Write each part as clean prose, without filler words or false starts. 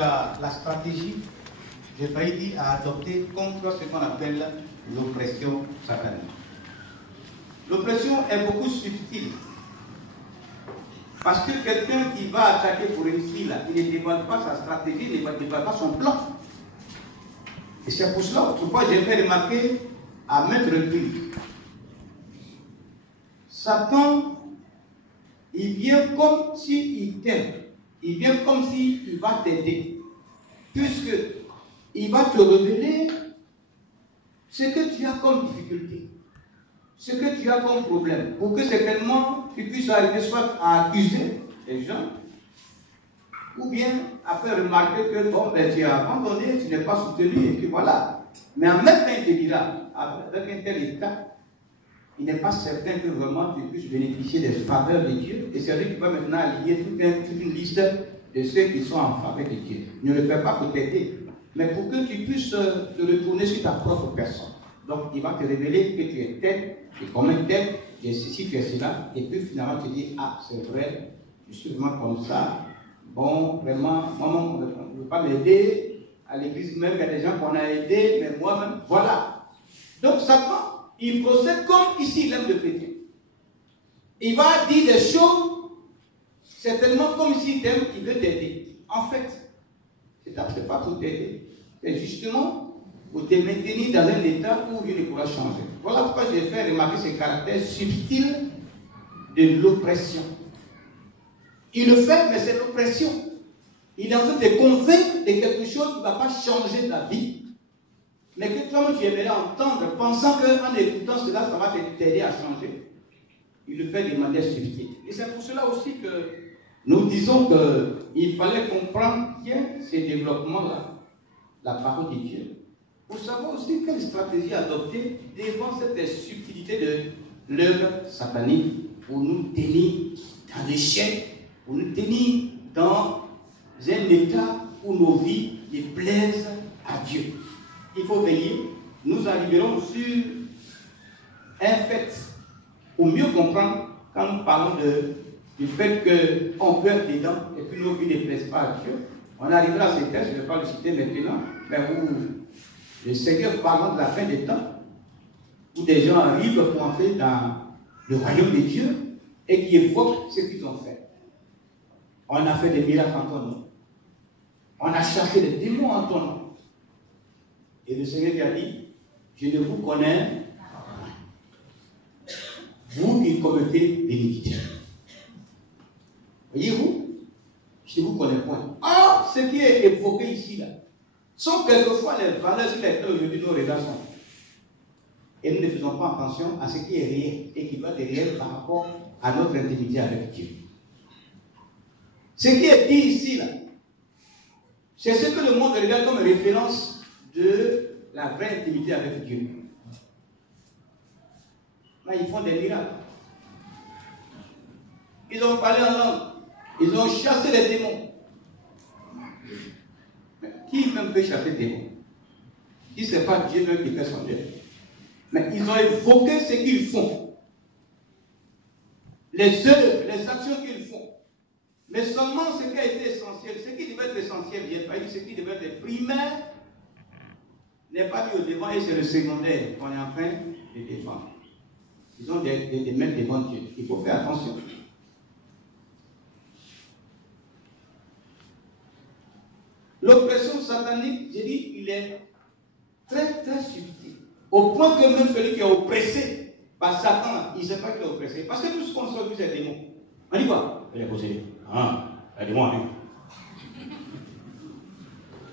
la stratégie, j'ai failli dire, à adopter contre ce qu'on appelle l'oppression satanique. L'oppression est beaucoup subtile. Parce que quelqu'un qui va attaquer pour réussir, là, il ne dévoile pas sa stratégie, il ne dévoile pas son plan. Et c'est pour cela, autrefois, j'ai fait remarquer à maintes reprises. Satan, il vient comme s'il t'aime. Il vient comme s'il va t'aider. Puisque il va te révéler ce que tu as comme difficulté, ce que tu as comme problème, pour que certainement tu puisses arriver soit à accuser les gens, ou bien à faire remarquer que bon, ben, tu as abandonné, tu n'es pas soutenu, et puis voilà. Mais en même temps, il te dira, avec un tel état, il n'est pas certain que vraiment tu puisses bénéficier des faveurs de Dieu. Et c'est lui qui va maintenant aligner toute une liste de ceux qui sont en faveur de Dieu. Ne le fais pas pour t'aider, mais pour que tu puisses te retourner sur ta propre personne. Donc, il va te révéler que tu es tel, tu es comme un tel, tu es ceci, tu es cela, et puis finalement tu dis, ah, c'est vrai, je suis vraiment comme ça. Bon, vraiment, moi, on ne veut pas m'aider. À l'église même, il y a des gens qu'on a aidés, mais moi-même, voilà. Donc, Satan, il procède comme ici, l'homme de chrétien. Il va dire des choses, certainement comme s'il t'aime, il veut t'aider. En fait, c'est pas pour t'aider. C'est justement pour te maintenir dans un état où Dieu ne pourra changer. Voilà pourquoi j'ai fait remarquer ce caractère subtil de l'oppression. Il le fait, mais c'est l'oppression. Il est en train de te convaincre de quelque chose qui ne va pas changer ta vie, mais que toi-même tu aimerais entendre, pensant qu'en écoutant cela, ça va t'aider à changer. Il le fait de manière subtile. Et c'est pour cela aussi que nous disons qu'il fallait comprendre bien ces développements-là, la parole de Dieu, pour savoir aussi quelle stratégie adopter devant cette subtilité de l'œuvre satanique pour nous tenir dans l'échec, pour nous tenir dans un état où nos vies les plaisent à Dieu. Il faut veiller. Nous arriverons sur un fait pour mieux comprendre quand nous parlons du fait qu'on peut être dedans et puis nos vies ne plaisent pas à Dieu. On arrivera à ces textes, je ne vais pas le citer maintenant, mais où le Seigneur parlant de la fin des temps, où des gens arrivent pour entrer dans le royaume de Dieu et qui évoquent ce qu'ils ont fait. On a fait des miracles en ton nom. On a chassé des démons en ton nom. Et le Seigneur lui a dit, je ne vous connais pas. Vous qui commettez l'iniquité. Voyez-vous, je ne vous connais point. Or, ce qui est évoqué ici, là, sont quelquefois les valeurs sur lesquelles aujourd'hui nos regards sont. Et nous ne faisons pas attention à ce qui est réel et qui doit être réel par rapport à notre intimité avec Dieu. Ce qui est dit ici, là, c'est ce que le monde regarde comme référence de la vraie intimité avec Dieu. Là, ils font des miracles. Ils ont parlé en langue. Ils ont chassé les démons. Mais qui même peut chasser les démons? Si ce n'est pas Dieu même qui fait son œuvre. Mais ils ont évoqué ce qu'ils font. Les œuvres, les actions qu'ils font. Mais seulement ce qui a été essentiel, ce qui devait être essentiel, il n'y a pas dit ce qui devait être primaire, n'est pas mis au devant et c'est le secondaire qu'on est en train de défendre. Ils ont des mettre devant Dieu. Il faut faire attention. L'oppression satanique, j'ai dit, il est très très subtil. Au point que même celui qui est oppressé par Satan, il ne sait pas qu'il est oppressé. Parce que tout ce qu'on sort, c'est des démons. On dit quoi? Il est possédé. Ah, il y a des démons, hein.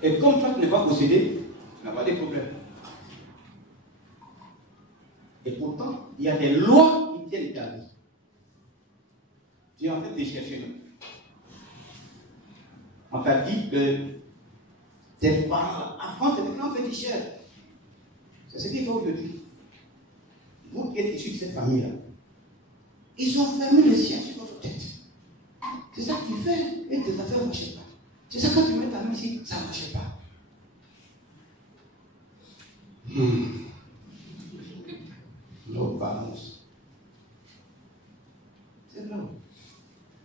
Et comme toi, tu n'es pas possédé, tu n'as pas de problème. Et pourtant, il y a des lois qui tiennent ta vie. Tu es en train de chercher. On t'a dit que tes parents, avant, tu étais en féticheur. C'est ce qu'il faut aujourd'hui. Vous qui êtes issus de cette famille-là, ils ont fermé le ciel sur votre tête. C'est ça que tu fais et tes affaires ne marchent pas. C'est ça que tu mets ta main ici, ça ne marche pas. Nos parents. C'est grave.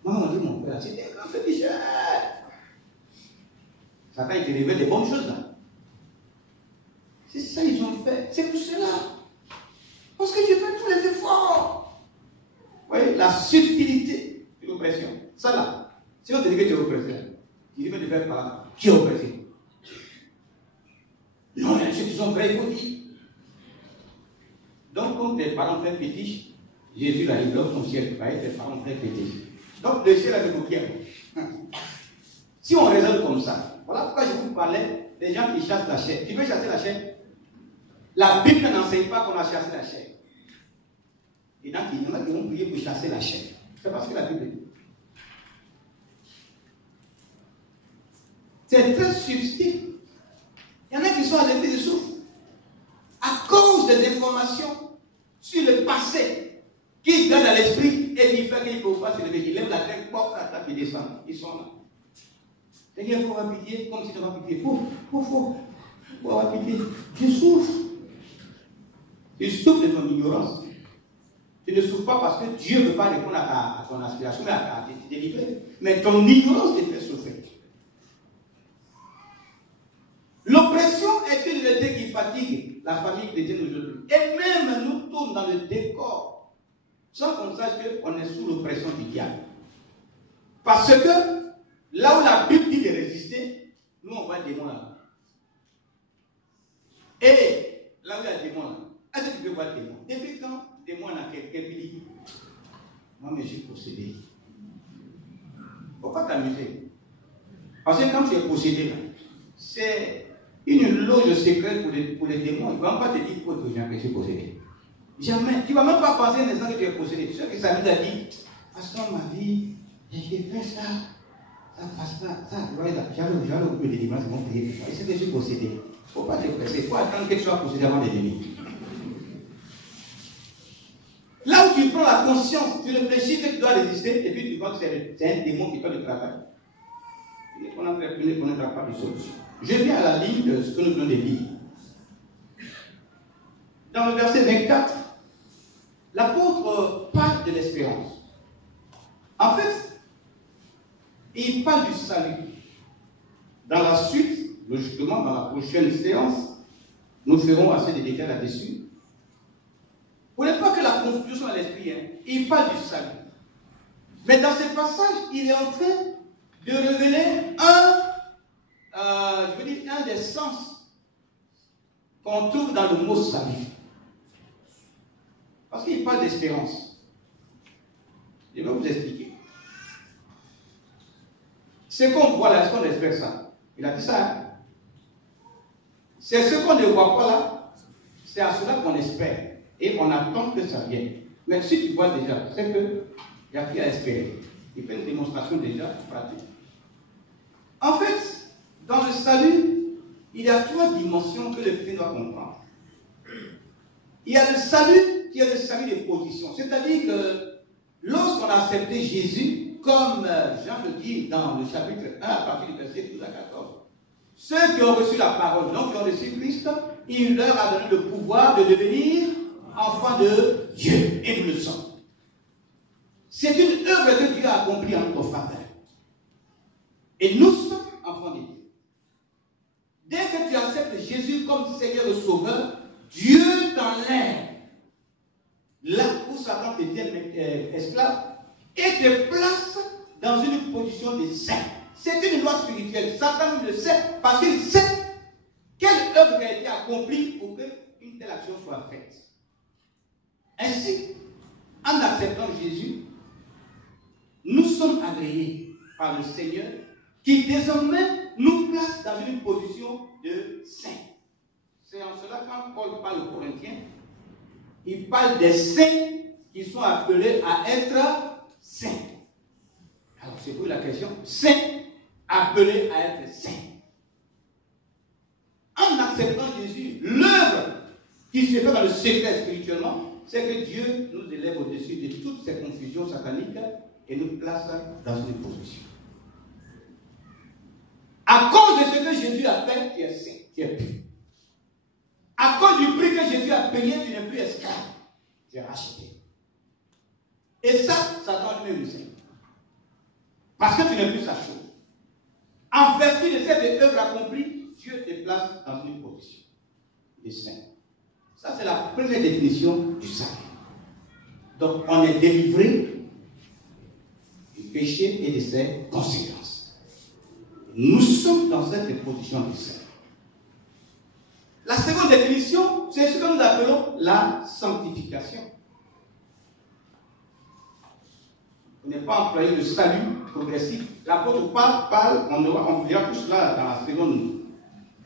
Moi, on dit mon père, c'était un grand féticheur. Satan, il te révèle des bonnes choses là. C'est ça qu'ils ont fait. C'est pour cela. Parce que j'ai fait tous les efforts. Vous voyez, la subtilité de l'oppression. Ça là. Si on te dit que tu es oppressé, tu dis que tu fais par là. Qui est oppressé? Non, il y a des choses qui sont vraies, il faut dire. Donc, comme tes parents font fétiche, Jésus là, il bloque ton ciel. Tes parents font fétiche. Donc, le ciel a débloqué. Si on raisonne comme ça, voilà pourquoi je vous parlais des gens qui chassent la chair. Tu veux chasser la chair? La Bible n'enseigne pas qu'on a chassé la chair. Et donc, il y en a qui vont prier pour chasser la chair. C'est parce que la Bible dit. C'est très subtil. Il y en a qui sont à l'effet de souffle. À cause des informations sur le passé qui gardent à l'esprit et qui fait qu'ils ne peuvent pas se lever. Ils lèvent la tête, portent la table et descendent. Ils sont là. C'est-à-dire qu'il faut avoir pitié, comme si tu n'avais pas pitié. Faut avoir pitié. Tu souffres. Tu souffres de ton ignorance. Tu ne souffres pas parce que Dieu ne veut pas répondre à ton aspiration, mais à te délivrer. Mais ton ignorance te fait souffrir. L'oppression est une vérité qui fatigue la famille chrétienne aujourd'hui. Et même nous tourne dans le décor sans qu'on sache qu'on est sous l'oppression du diable. Parce que là où la Bible dit de résister, nous on voit le démon là. Et là où il y a le démon là, est-ce que tu peux voir le démon? Depuis quand le démon a quelqu'un qui dit moi mais j'ai possédé. Pourquoi t'amuser? Parce que quand tu es possédé là, c'est une loge secrète pour les démons. Ils ne vont pas te dire pour que je suis possédé. Jamais. Tu ne vas même pas penser un instant que tu es possédé. Ce que ça nous a dit, parce que dans ma vie, j'ai fait ça, ça passe pas, ça, j'allais occuper des démons, ils vont prier pour moi. Et c'est que je suis possédé. Il ne faut pas te presser. Il faut attendre que tu sois possédé avant d'aimer. Là où tu prends la conscience, tu réfléchis que tu dois résister, et puis tu vois que c'est un démon qui fait le travail. Tu ne connaîtras pas de solution. Je viens à la ligne de ce que nous venons de lire. Dans le verset 24, l'apôtre parle de l'espérance. En fait, il parle du salut. Dans la suite, logiquement, dans la prochaine séance, nous ferons assez de détails là-dessus. Vous n'avez pas que la confusion à l'esprit, hein. Il parle du salut. Mais dans ce passage, il est en train de révéler un des sens qu'on trouve dans le mot salut. Parce qu'il parle d'espérance. Je vais vous expliquer. Ce qu'on voit là, est-ce qu'on espère ça? Il a dit ça. Hein? C'est ce qu'on ne voit pas là, c'est à cela qu'on espère. Et on attend que ça vienne. Mais si tu vois déjà, c'est qu'il n'y a plus à espérer. Il fait une démonstration déjà pratique. En fait, dans le salut, il y a 3 dimensions que le chrétien doit comprendre. Il y a le salut qui est le salut des positions. C'est-à-dire que lorsqu'on a accepté Jésus, comme Jean le dit dans le chapitre 1 à partir du verset 12 à 14, ceux qui ont reçu la parole, donc qui ont reçu Christ, il leur a donné le pouvoir de devenir enfants de Dieu. Et nous le sommes. C'est une œuvre que Dieu a accomplie en notre faveur. Et nous sommes enfants de Dieu. Dès que tu acceptes Jésus comme Seigneur et Sauveur, Dieu t'enlève là où Satan te tient esclave et te place dans une position de saint. C'est une loi spirituelle. Satan le sait parce qu'il sait quelle œuvre a été accomplie pour qu'une telle action soit faite. Ainsi, en acceptant Jésus, nous sommes agréés par le Seigneur qui désormais nous place dans une position de saint. C'est en cela quand Paul parle aux Corinthiens, il parle des saints qui sont appelés à être saints. Alors c'est pour la question, saints appelés à être saints. En acceptant Jésus, l'œuvre qui se fait dans le secret spirituellement, c'est que Dieu nous élève au-dessus de toutes ces confusions sataniques et nous place dans une position. À cause de ce que Jésus a fait, tu es saint, tu es pur. À cause du prix que Jésus a payé, tu n'es plus esclave. Tu es racheté. Et ça, Satan lui-même le sait. Parce que tu n'es plus sa chose. En vertu de cette œuvre accomplie, Dieu te place dans une position de saint. Ça, c'est la première définition du salut. Donc, on est délivré du péché et de ses conséquences. Nous sommes dans cette position de saint. La seconde définition, c'est ce que nous appelons la sanctification. On n'est pas employé de salut progressif. L'apôtre parle, on verra tout cela dans la seconde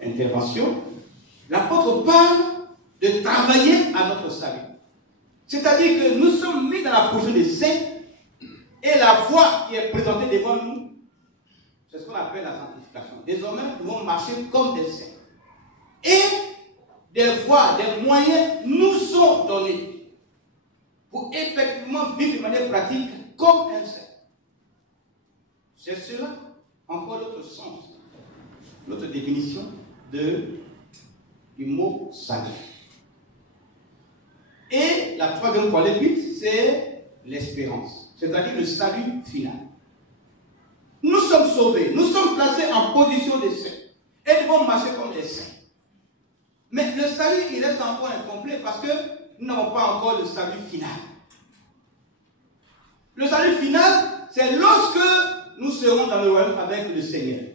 intervention. L'apôtre parle de travailler à notre salut. C'est-à-dire que nous sommes mis dans la position des saints et la voie qui est présentée devant nous, c'est ce qu'on appelle la sanctification. Désormais, nous devons marcher comme des saints. Et des voies, des moyens nous sont donnés pour effectivement vivre de manière pratique comme un saint. C'est cela, encore l'autre sens, l'autre définition du mot salut. Et la troisième qualité, c'est l'espérance, c'est-à-dire le salut final. Nous sommes sauvés, nous sommes placés en position de saints et devons marcher comme des saints. Mais le salut, il reste encore incomplet parce que nous n'avons pas encore le salut final. Le salut final, c'est lorsque nous serons dans le royaume avec le Seigneur.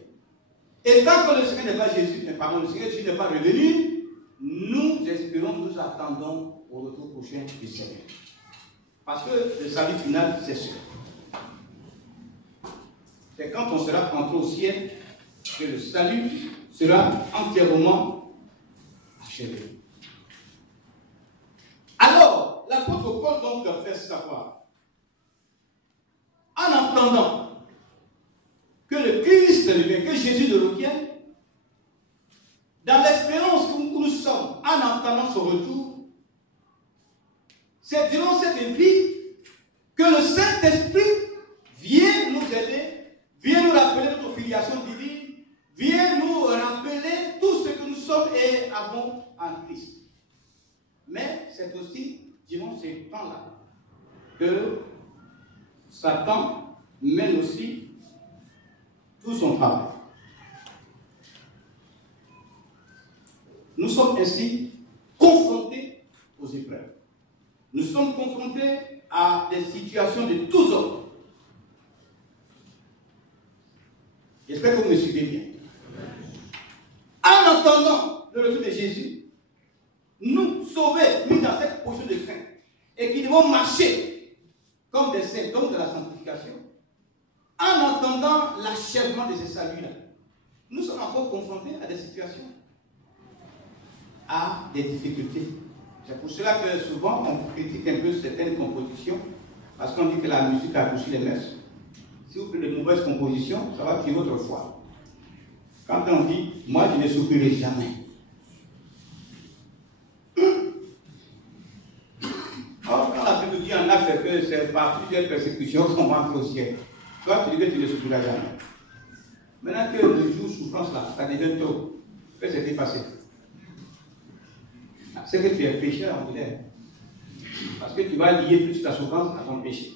Et tant que le Seigneur n'est pas Jésus, le Seigneur Jésus n'est pas revenu, nous espérons, nous attendons au retour prochain du Seigneur. Parce que le salut final, c'est sûr. C'est quand on sera entré au ciel que le salut sera entièrement achevé. Alors, l'apôtre Paul donc leur fait savoir, en entendant que le Christ revient, que Jésus le revient, dans l'espérance où nous sommes, en entendant son retour, c'est durant cette vie que le Saint-Esprit vient nous aider, vient nous rappeler notre filiation divine, vient nous rappeler tout ce que nous sommes et avons en Christ. Mais c'est aussi durant ces temps-là que Satan mène aussi tout son travail. Nous sommes ainsi confrontés aux épreuves. Nous sommes confrontés à des situations de tous ordres. J'espère que vous me suivez bien. En attendant le retour de Jésus, nous sauvés, mis dans cette position de saint, et qui devons marcher comme des saints, comme de la sanctification, en attendant l'achèvement de ces saluts-là, nous sommes encore confrontés à des situations, à des difficultés. C'est pour cela que souvent on critique un peu certaines compositions, parce qu'on dit que la musique a touché les mœurs. Si vous faites de mauvaises compositions, ça va tuer votre foi. Quand on dit, moi je ne souffrirai jamais. Or, quand la Bible dit en acte que c'est par plusieurs persécutions qu'on va entrer au ciel, toi tu dis que tu ne souffriras jamais. Maintenant que le jour souffrance là, ça devient trop, que c'est dépassé. C'est que tu es pécheur en vrai. Parce que tu vas lier toute ta souffrance à ton péché.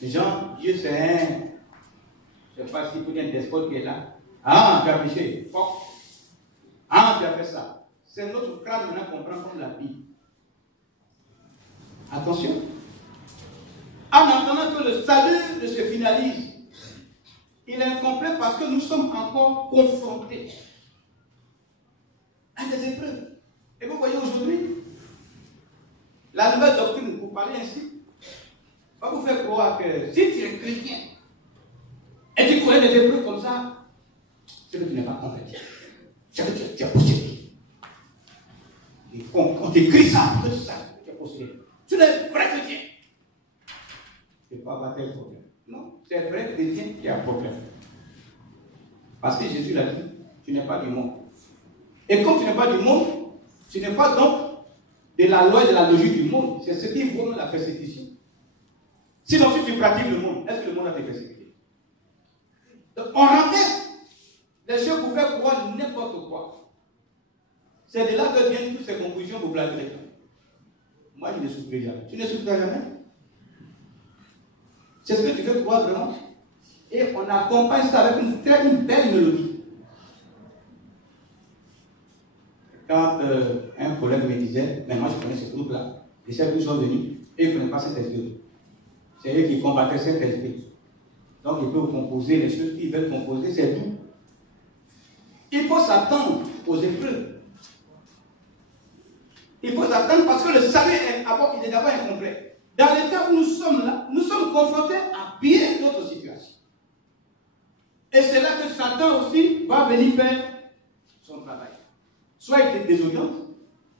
Les gens, Dieu c'est un, je ne sais pas s'il faut dire un despote qui est là. Ah, tu as péché. Oh. Ah, tu as fait ça. C'est notre crâne maintenant qu'on prend comme la Bible. Attention. En attendant que le salut se finalise, il est incomplet parce que nous sommes encore confrontés à des épreuves. Et vous voyez aujourd'hui, la nouvelle doctrine, pour parler ainsi, va vous faire croire que si tu es chrétien et tu connais des épreuves comme ça, c'est que tu n'es pas converti. C'est que tu es possédé. On t'écrit ça, que tu saches que tu es possédé. Tu es vrai chrétien. Tu ne peux pas avoir tel problème. Non, c'est vrai chrétien qui a un problème. Parce que Jésus l'a dit, tu n'es pas du monde. Et comme tu n'es pas du monde, tu n'es pas donc de la loi et de la logique du monde. C'est ce qui vaut la persécution. Sinon, si tu pratiques le monde, est-ce que le monde a été persécuté? Donc, on renverse les choses pour faire croire n'importe quoi. C'est de là que viennent toutes ces conclusions pour blaguer. Moi, je ne souffrirai jamais. Tu ne souffriras jamais? C'est ce que tu veux croire vraiment? Et on accompagne ça avec une belle mélodie. quand un collègue me disait, mais moi je connais ce groupe-là, et ceux qui sont venus, et ils ne connaissent pas cet esprit. C'est eux qui combattaient cet esprit. Donc ils peuvent composer les choses qu'ils veulent composer, c'est tout. Il faut s'attendre aux épreuves. Il faut s'attendre parce que le salut est d'abord incomplet. Dans l'état où nous sommes là, nous sommes confrontés à bien d'autres situations. Et c'est là que Satan aussi va venir faire son travail. Soit il te désoriente,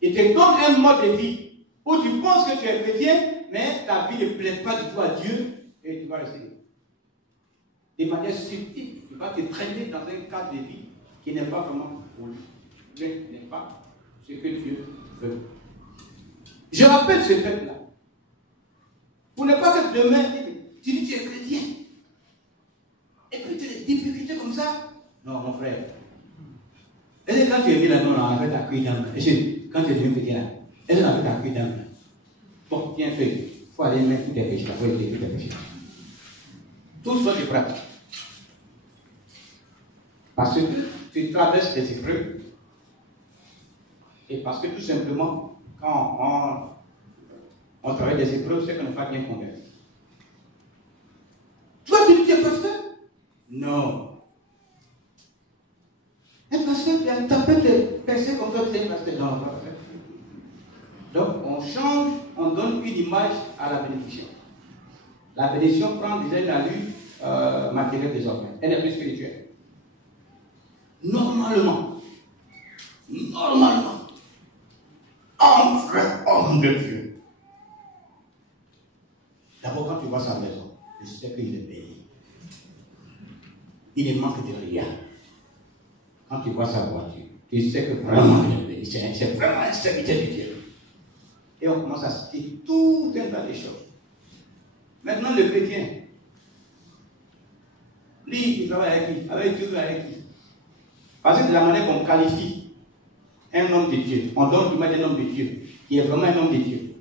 il te donne un mode de vie où tu penses que tu es chrétien, mais ta vie ne plaît pas du tout à Dieu et tu vas rester. De manière subtile, tu vas te traîner dans un cadre de vie qui n'est pas vraiment pour lui. Qui n'est pas ce que Dieu veut. Je rappelle ce fait-là. Pour ne pas que demain, tu dis tu es chrétien. Et puis tu as des difficultés comme ça. Non, mon frère. Est-ce que quand tu es venu là, non, on a fait ta cuite d'âme. Quand tu es venu chrétien là, est-ce qu'on a fait ta cuite d'âme? Bon, tiens, fais. Il faut aller mettre tous tes péchés. Il faut aider tous tes péchés. Tout ça, tu pratiques. Parce que tu traverses des épreuves. Et parce que tout simplement, quand on travaille des épreuves, c'est qu'on n'est pas bien convaincu. Toi, tu dis que tu es pasteur? Non. Un pasteur qui a tapé des personnes comme toi, tu es pasteur. Non, pas pasteur. Donc, on change, on donne une image à la bénédiction. La bénédiction prend déjà une allure matérielle désormais. Elle est plus spirituelle. Normalement, un vrai homme de Dieu. D'abord, quand tu vois sa maison, je sais qu'il est béni. Il ne manque de rien. Quand tu vois sa voiture, tu sais que vraiment il est béni. C'est vraiment un serviteur de Dieu. Et on commence à citer tout un tas de choses. Maintenant, le chrétien, lui, il travaille avec qui? Avec Dieu, avec qui? Parce que de la manière qu'on qualifie un homme de Dieu, on donne l'image d'un homme de Dieu, qui est vraiment un homme de Dieu.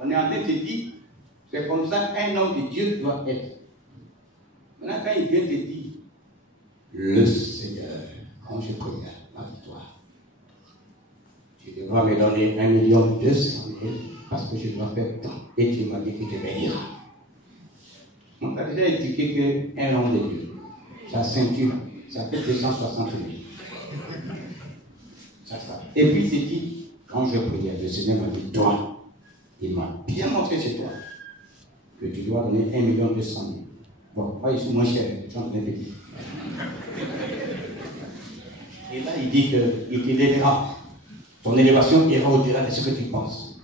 On est en train de dire, c'est comme ça qu'un homme de Dieu doit être. Maintenant, quand il vient te dire, le Seigneur, quand je prie, ma victoire, tu devras me donner 1 200 000 parce que je dois faire tant. Et tu m'as dit que tu béniras. On a déjà indiqué qu'un homme de Dieu, sa ceinture, ça fait 260 000. Ça. Et puis il s'est dit, quand je priais, le Seigneur m'a dit, toi, il m'a bien montré chez toi que tu dois donner 1 200 000. Bon, pas ici moins cher, tu en train de dire. Et là, il dit qu'il t'élèvera. Ton élévation ira au-delà de ce que tu penses.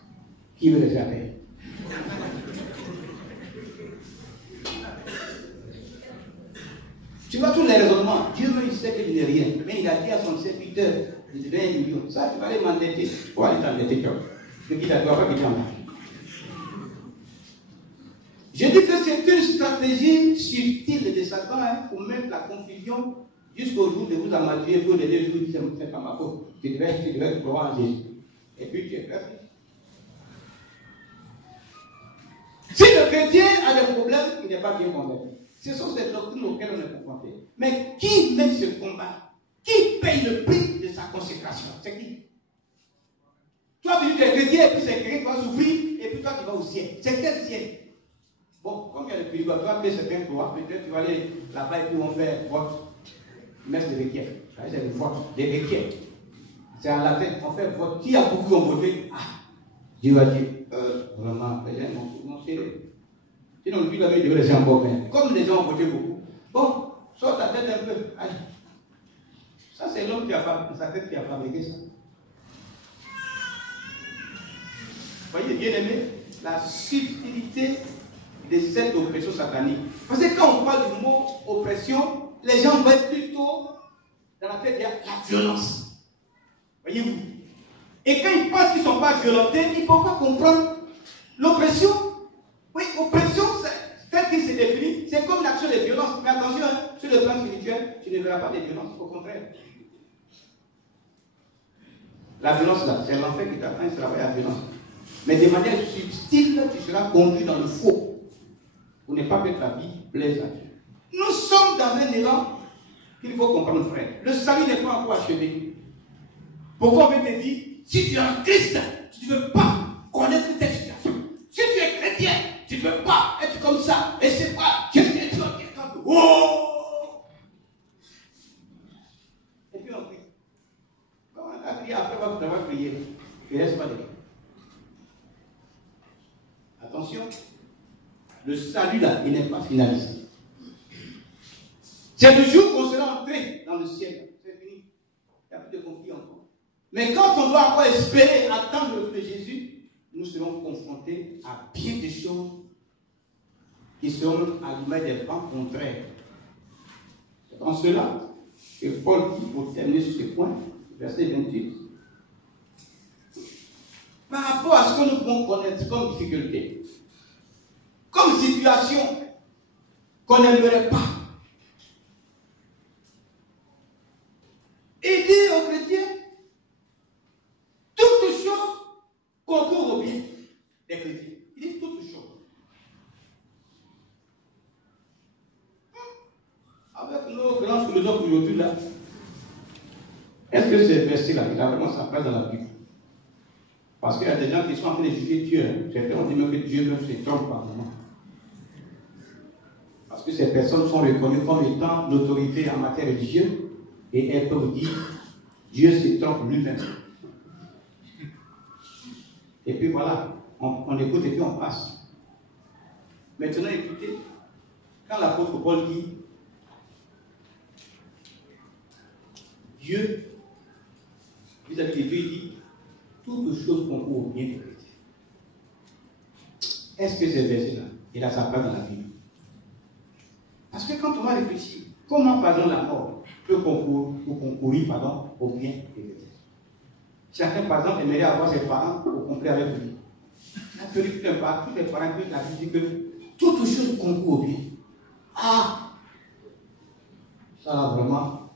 Qui veut le faire payer? Tu vois tous les raisonnements. Dieu même il sait qu'il n'est rien. Mais il a dit à son serviteur, il dit 20 millions. Ça, tu vas aller m'endetter. Pourquoi aller t'endetter? Ce qui ne doit pas quitter en marche. Je dis que c'est une stratégie subtile de Satan pour mettre la confusion jusqu'au jour de vous amadouer pour les 2 jours où c'est pas ma faute. Tu devais croire en Jésus. Et puis tu es perdu. Si le chrétien a des problèmes, il n'est pas bien convaincu. Ce sont ces doctrines auxquelles on est confronté. Mais qui mène ce combat? Qui paye le prix de sa consécration? C'est qui? Toi, tu es chrétien et puis c'est quelqu'un qui va souffrir et puis toi tu vas au ciel. C'est quel ciel? Bon, comme il y a le purgatoire, tu as certains droits, peut-être tu vas aller là-bas et puis on fait vote. Messe de requiem. C'est une vote de requiem. C'est en latin, on fait vote. Qui a beaucoup voté? Ah, Dieu va dire, vraiment, les gens m'ont serré. Sinon, lui, il avait dit les gens encore bien. Comme les gens ont voté beaucoup. Bon, sors ta tête un peu. Allez. Ça, c'est l'homme qui a fabriqué, sa tête qui a fabriqué ça. Voyez, bien aimé, la subtilité de cette oppression satanique. Parce que quand on parle du mot oppression, les gens voient plutôt dans la tête, il y a la violence. Voyez-vous? Et quand ils pensent qu'ils ne sont pas violentés, ils ne peuvent pas comprendre l'oppression. Oui, oppression, tel qu'il se définit, c'est comme l'action de violence. Mais attention, hein, sur le plan spirituel, tu ne verras pas de violence, au contraire. La violence là, c'est l'enfer qui t'apprend à travailler à la violence. Mais de manière subtile, tu seras conduit dans le faux. Pour ne pas que ta vie plaise à Dieu. Nous sommes dans un élan qu'il faut comprendre, frère. Le salut n'est pas encore achevé. Pourquoi on veut te dire, si tu es en Christ, tu ne veux pas connaître tes situations. Si tu es chrétien, tu ne veux pas être comme ça. Et c'est pas, je vais être quelqu'un de oh! Et puis on prie. Quand on a prié, après votre travail, prier. Il ne reste pas de rien. Attention, le salut là, il n'est pas finalisé. C'est le jour qu'on sera entré dans le ciel. C'est fini. Il n'y a plus de conflit encore. Mais quand on doit encore espérer attendre le retour de Jésus, nous serons confrontés à bien des choses qui seront à l'image des vents contraires. C'est en cela que Paul dit, pour terminer sur ce point, verset 28, par rapport à ce que nous pouvons connaître comme difficulté, comme situation qu'on n'aimerait pas, il dit aux chrétiens, toutes choses concourent au bien des chrétiens. Il dit toutes choses. Avec nos grands philosophes aujourd'hui là, est-ce que ce verset-là, il a vraiment sa place dans la Bible? Parce qu'il y a des gens qui sont en train de juger Dieu. Hein. Certains ont dit même que Dieu même se trompe par moment. Parce que ces personnes sont reconnues comme étant l'autorité en matière religieuse et elles peuvent dire Dieu se trompe lui-même. Et puis voilà, on écoute et puis on passe. Maintenant, écoutez, quand l'apôtre Paul dit Dieu, vis-à-vis de Dieu, il dit toutes choses concourent au bien des chrétiens. Est-ce que ce verset-là, il a sa place dans la Bible? Parce que quand on va réfléchir, comment, pardon, la mort peut concourir, pardon, au bien des chrétiens? Chacun, par exemple, aimerait avoir ses parents au complet avec lui. Tous les parents peuvent la Bible dit que toutes choses concourent au bien. Ah! Ça là, vraiment.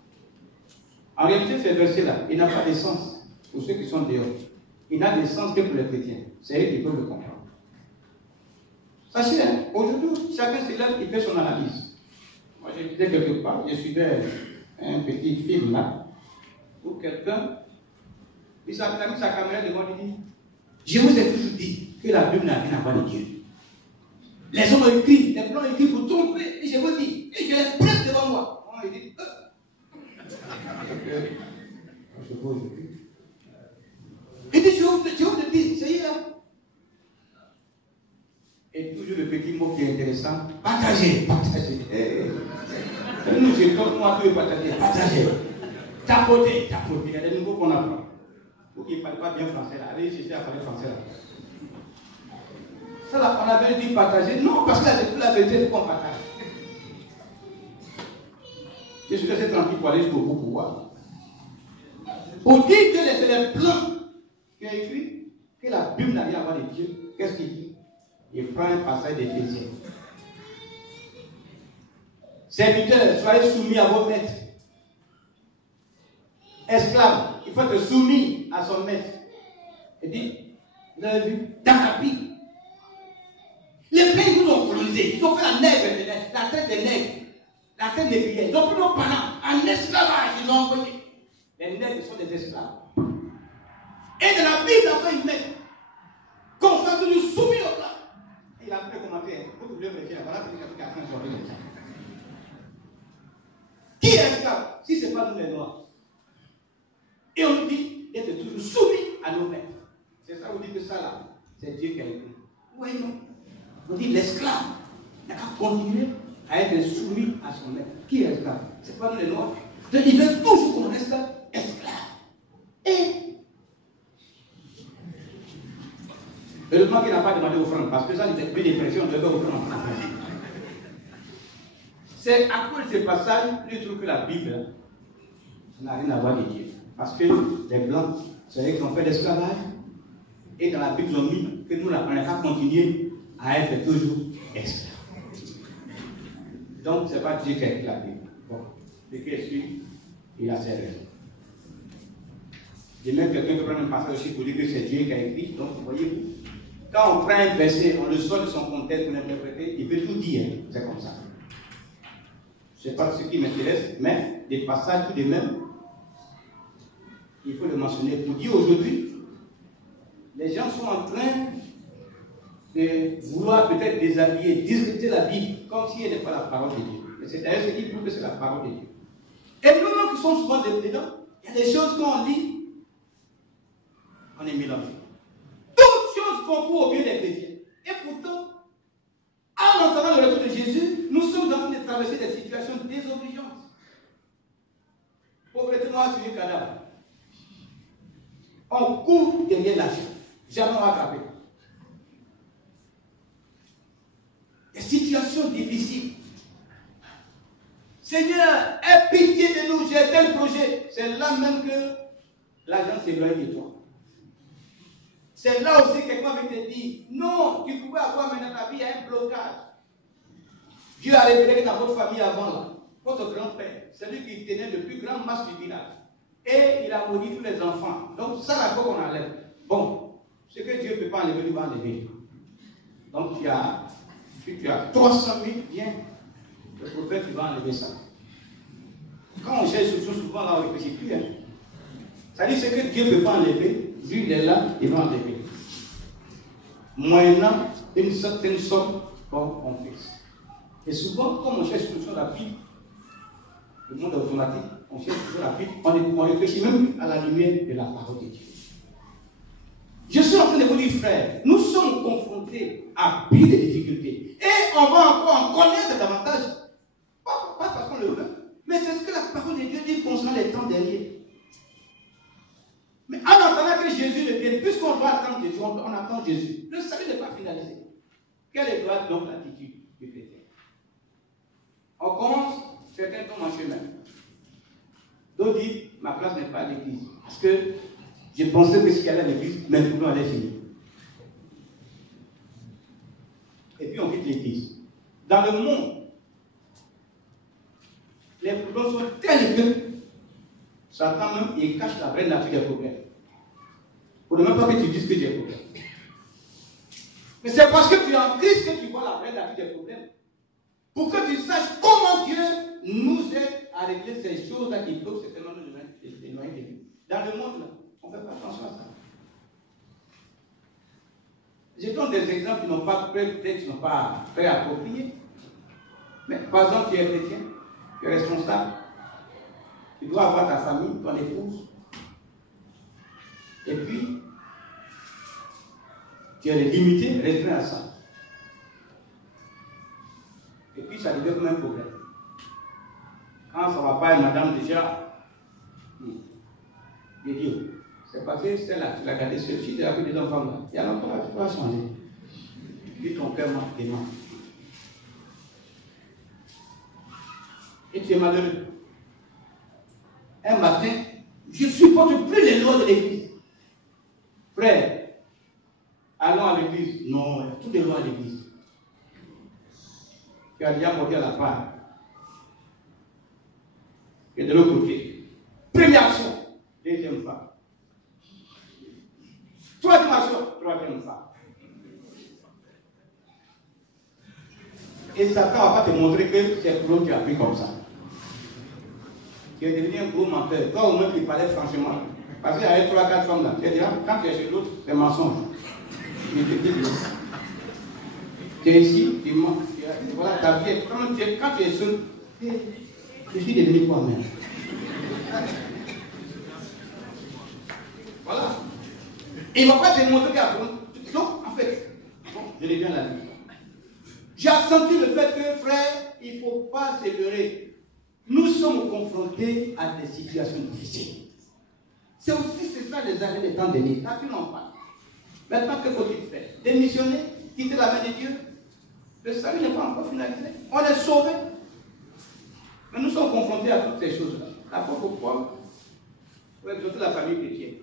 En réalité, ce verset-là, il n'a pas de sens pour ceux qui sont dehors. Il n'a de sens que pour les chrétiens. C'est eux qui peuvent le comprendre. Sachez, aujourd'hui, chacun se lève, il fait son analyse. Moi, je disais quelque part, je suivais un petit film là, où quelqu'un, il a mis sa caméra devant lui, il dit, je vous ai toujours dit que la Bible n'a rien à voir avec Dieu. Les hommes ont écrit, les blancs ont écrit pour tromper, et je vous dis, et je les prête devant moi. Moi, il dit, il dit, je vous dis, c'est là. Et toujours le petit mot qui est intéressant, partagez, partagez. Nous, j'ai comme moi que partager, partagez. Tapoter, tapoter. Il y a des nouveaux qu'on apprend. Vous qui ne parlez pas bien français, là, allez chercher à parler français. Là. Ça, là, on avait dit partager. Non, parce que là, c'est toute la vérité, il faut qu'on partage. Je suis resté tranquille pour aller jusqu'au bout pour voir. Pour dire que c'est les plans qui ont écrit que la Bible n'a rien à voir avec Dieu, qu'est-ce qu'il dit? Il prend un passage d'Éphésiens. Serviteurs, soyez soumis à vos maîtres. Esclaves, il faut être soumis à son maître. Il dit, vous avez vu, dans la Bible, les pays nous ont colonisés, ils ont fait la traite des nègres, la traite des billets, ils ont pris nos parents en esclavage, ils ont envoyé. Les nègres sont des esclaves. Et dans la Bible, après, ils mettent qu'on soit toujours soumis au plan. Il a fait commenter, vous pouvez me dire, voilà, qui est esclave si ce n'est pas nous les noirs? Et on nous dit d'être toujours soumis à nos maîtres. C'est ça, on dit que ça là, c'est Dieu qui a écrit. Oui, non. On dit l'esclave n'a qu'à continuer à être soumis à son maître. Qui est esclave? Ce n'est pas nous les noirs. Donc il veut toujours qu'on reste esclave. Et heureusement qu'il n'a pas demandé offrande, parce que ça, il était plus de pression, on devait offrir en français. C'est à cause de ce passage que je trouve que la Bible, ça n'a rien à voir avec Dieu. Parce que les Blancs, c'est eux qui ont fait l'esclavage, et dans la Bible, ils ont mis que nous, on n'a qu'à continuer à être toujours esclaves. Donc, ce n'est pas Dieu qui a écrit la Bible. Bon, le qui suit, il a ses raisons. Et même quelqu'un peut prendre un passage aussi pour dire que c'est Dieu qui a écrit. Donc, vous voyez, quand on prend un verset, on le sort de son contexte pour l'interpréter, il peut tout dire. C'est comme ça. Ce n'est pas ce qui m'intéresse, mais des passages tout de même il faut le mentionner pour dire aujourd'hui, les gens sont en train de vouloir peut-être déshabiller, discuter la Bible comme si elle n'est pas la parole de Dieu. Et c'est d'ailleurs ce qui prouve que c'est la parole de Dieu. Et nous qui sommes souvent dedans, il y a des choses qu'on lit, on est mélangé. Toutes choses concourent au bien des chrétiens. Et pourtant, en entendant le retour de Jésus, nous sommes en train de traverser des situations désobligeantes. Pauvreté noire sur le cadavre. On court derrière l'argent. Jamais on va attraper. Des situations difficiles. Seigneur, aie pitié de nous, j'ai tel projet. C'est là même que l'argent s'éloigne de toi. C'est là aussi que quelqu'un vient te dire, non, tu pouvais avoir maintenant ta vie à un blocage. Dieu a révélé que dans votre famille avant là, votre grand-père, c'est lui qui tenait le plus grand masque du village. Et il a maudit tous les enfants. Donc ça, la fois qu'on enlève. Bon, ce que Dieu ne peut pas enlever, il va enlever. Donc tu as 300 000 biens. Le prophète, il va enlever ça. Quand on cherche souvent là, on ne réfléchit plus. Hein. Ça dit ce que Dieu ne peut pas enlever, Dieu il est là, il va enlever. Moyennant une certaine somme qu'on fixe. Et souvent, comme on cherche toujours la Bible, le monde automatique, on cherche toujours la Bible, on réfléchit même à la lumière de la parole de Dieu. Je suis en train de vous dire, frère, nous sommes confrontés à bien des difficultés. Et on va encore en connaître davantage. Pas parce qu'on le veut, mais c'est ce que la parole de Dieu dit concernant les temps derniers. Mais en attendant que Jésus ne vienne, puisqu'on doit attendre Jésus, on attend Jésus. Le salut n'est pas finalisé. Quelle doit donc l'attitude du chrétien? On commence, certains tombent en chemin. D'autres disent, ma place n'est pas à l'église. Parce que je pensais que s'il y allait à l'église, mes problèmes allaient finir. Et puis on quitte l'église. Dans le monde, les problèmes sont tels que Satan même, il cache la vraie nature des problèmes. Pour ne même pas que tu dises que j'ai des problèmes. Mais c'est parce que tu es en Christ que tu vois la vraie nature des problèmes. Pour que tu saches comment Dieu nous aide à régler ces choses-là qui peuvent certainement nous éloigner de lui. Dans le monde, là, on ne fait pas attention à ça. Je donne des exemples qui n'ont pas peut-être qui n'ont pas très appropriés. Mais par exemple, tu es chrétien, tu es responsable, tu dois avoir ta famille, ton épouse. Et puis, tu es limité, restreint à ça. Et puis, ça devient comme un problème. Quand ça ne va pas, et madame déjà, je dis, c'est parce que celle-là, tu l'as gardée seule. Si tu as pris des enfants là, il y a longtemps, tu peux changer. Puis ton cœur manque des mains. Et tu es malheureux. Un matin, je ne supporte plus les lois de l'église. Frère, allons à l'église. Non, il y a toutes les lois à l'église. Tu as déjà porté à la part. Et de l'autre côté, première action, deuxième femme. Troisième action, troisième femme. Et Satan ne va pas te montrer que c'est pour tu as pris comme ça. Tu es devenu un gros menteur. Toi au moins tu parlais franchement. Parce qu'il y avait 3-4 femmes là. Tu es déjà, quand tu es chez l'autre, c'est mensonge. Tu es ici, tu mens. Voilà, ta vie est. Quand tu es seul, je suis devenu toi-même. Voilà. Il ne va pas te montrer qu'à donc, en fait, bon, je reviens à la vie. J'ai senti le fait que, frère, il ne faut pas s'élever. Nous sommes confrontés à des situations difficiles. C'est aussi ça les années des temps derniers. Là, tu n'en parles. Maintenant, que faut-il faire? Démissionner, quitter la main de Dieu. Le salut n'est pas encore finalisé. On est sauvés. Mais nous sommes confrontés à toutes ces choses-là. L'apôtre Paul, pour exhorter la famille chrétienne,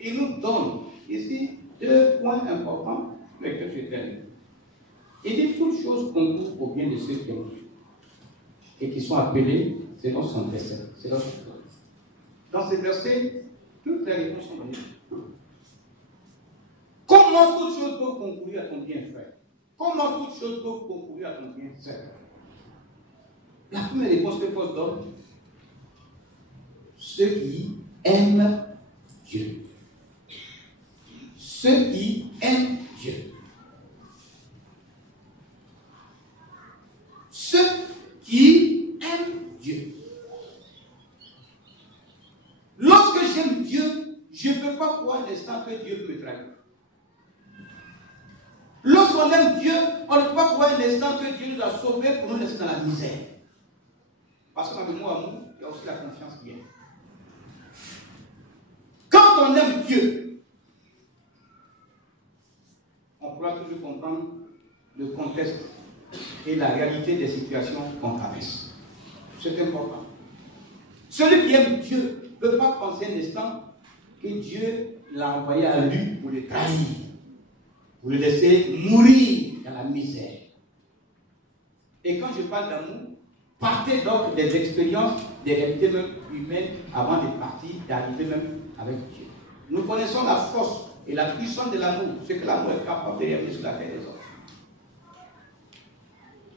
il nous donne ici 2 points importants avec que je termine. Il dit toutes choses concourent au bien de ceux qui ont Dieu et qui sont appelés selon son dessein, selon son plan. Dans ce verset, toutes les réponses sont données. Comment toutes choses peuvent concourir à ton bien, frère? Comment toutes choses peuvent concourir à ton bien, sœur? La première réponse que Paul donne, ceux qui aiment ceux qui aiment Dieu. Ceux qui aiment Dieu. Lorsque j'aime Dieu, je ne peux pas croire un instant que Dieu peut me trahir. Lorsqu'on aime Dieu, on ne peut pas croire un instant que Dieu nous a sauvés pour nous laisser dans la misère. Parce que dans le mot amour, il y a aussi la confiance qui est. Quand on aime Dieu, on pourra toujours comprendre le contexte et la réalité des situations qu'on traverse. C'est important. Celui qui aime Dieu ne peut pas penser un instant que Dieu l'a envoyé à lui pour le trahir, pour le laisser mourir dans la misère. Et quand je parle d'amour, partez donc des expériences, des réalités même humaines avant de partir, d'arriver même avec Dieu. Nous connaissons la force et la puissance de l'amour, ce que l'amour est capable de réaliser sur la terre des hommes.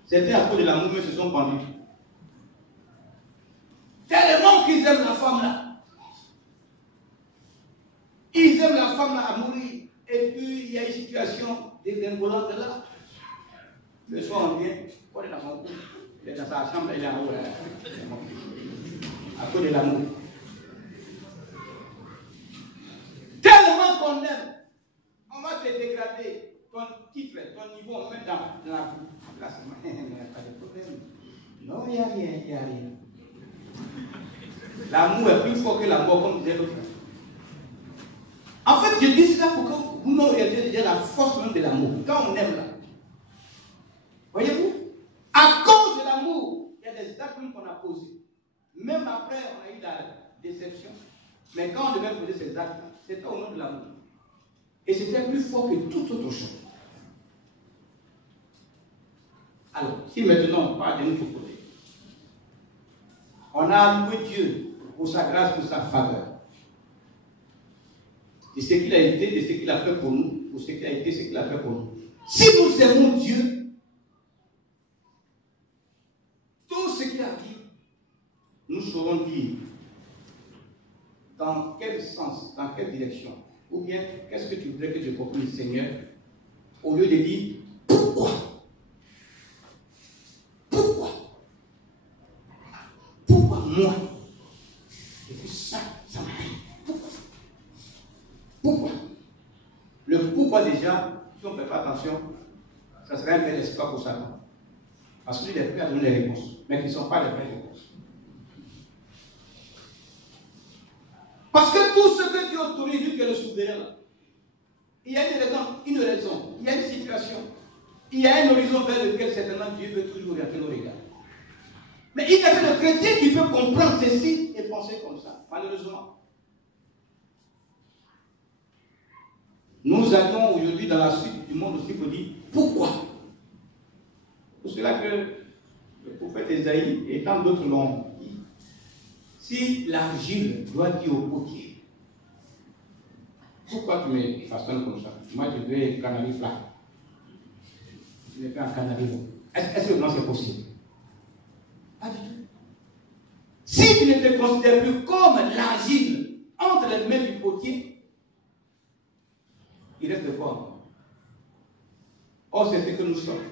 Certains à cause de l'amour se sont pendus. Tellement qu'ils aiment la femme là. Ils aiment la femme là à mourir. Et puis il y a une situation dégringolante là. Le soir on vient, on est dans son couple. Il est dans sa chambre, il est en haut. À cause de l'amour. Tellement qu'on aime, on va te dégrader ton titre, ton niveau, on met dans la boue. Là, il n'y a pas de problème. Non, il n'y a rien, il n'y a rien. L'amour est plus fort que la mort, comme disait l'autre. En fait, je dis cela pour que vous me réalisez déjà la force même de l'amour. Quand on aime là, voyez-vous, à cause de l'amour, il y a des actes qu'on a posés. Même après, on a eu la déception. Mais quand on devait poser ces actes, c'était au nom de l'amour. Et c'était plus fort que toute autre chose. Alors, si maintenant on parle de notre côté, on a loué Dieu pour sa grâce, pour sa faveur. De ce qu'il a été, de ce qu'il a fait pour nous, pour ce qu'il a été, ce qu'il a fait pour nous. Si nous aimons Dieu, tout ce qu'il a dit, nous saurons dire dans quel sens, dans quelle direction, ou bien qu'est-ce que tu voudrais que je propose, Seigneur, au lieu de dire pourquoi. Pourquoi moi? Et puis ça m'arrive. Pourquoi? Le pourquoi déjà, si on ne fait pas attention, ça serait un bel espoir pour Satan. Parce qu'il est prêt à donner des réponses, mais qui ne sont pas les vraies réponses. Parce que tout ce que Dieu autorise, lui qui est le souverain là, il y a une raison, il y a une situation, il y a un horizon vers lequel certainement Dieu veut toujours orienter nos regards. Mais il n'y a que le chrétien qui peut comprendre ceci et penser comme ça, malheureusement. Nous allons aujourd'hui dans la suite du monde aussi pour dire pourquoi. Pour cela que le prophète Esaïe et tant d'autres l'ont dit. Si l'argile doit dire au potier, pourquoi tu me façonnes comme ça? Moi je veux un canari plat. Je vais faire un canari rond. Est-ce que vraiment c'est possible? Pas du tout. Si tu ne te considères plus comme l'argile entre les mains du potier, il reste quoi? Or, c'est ce que nous sommes.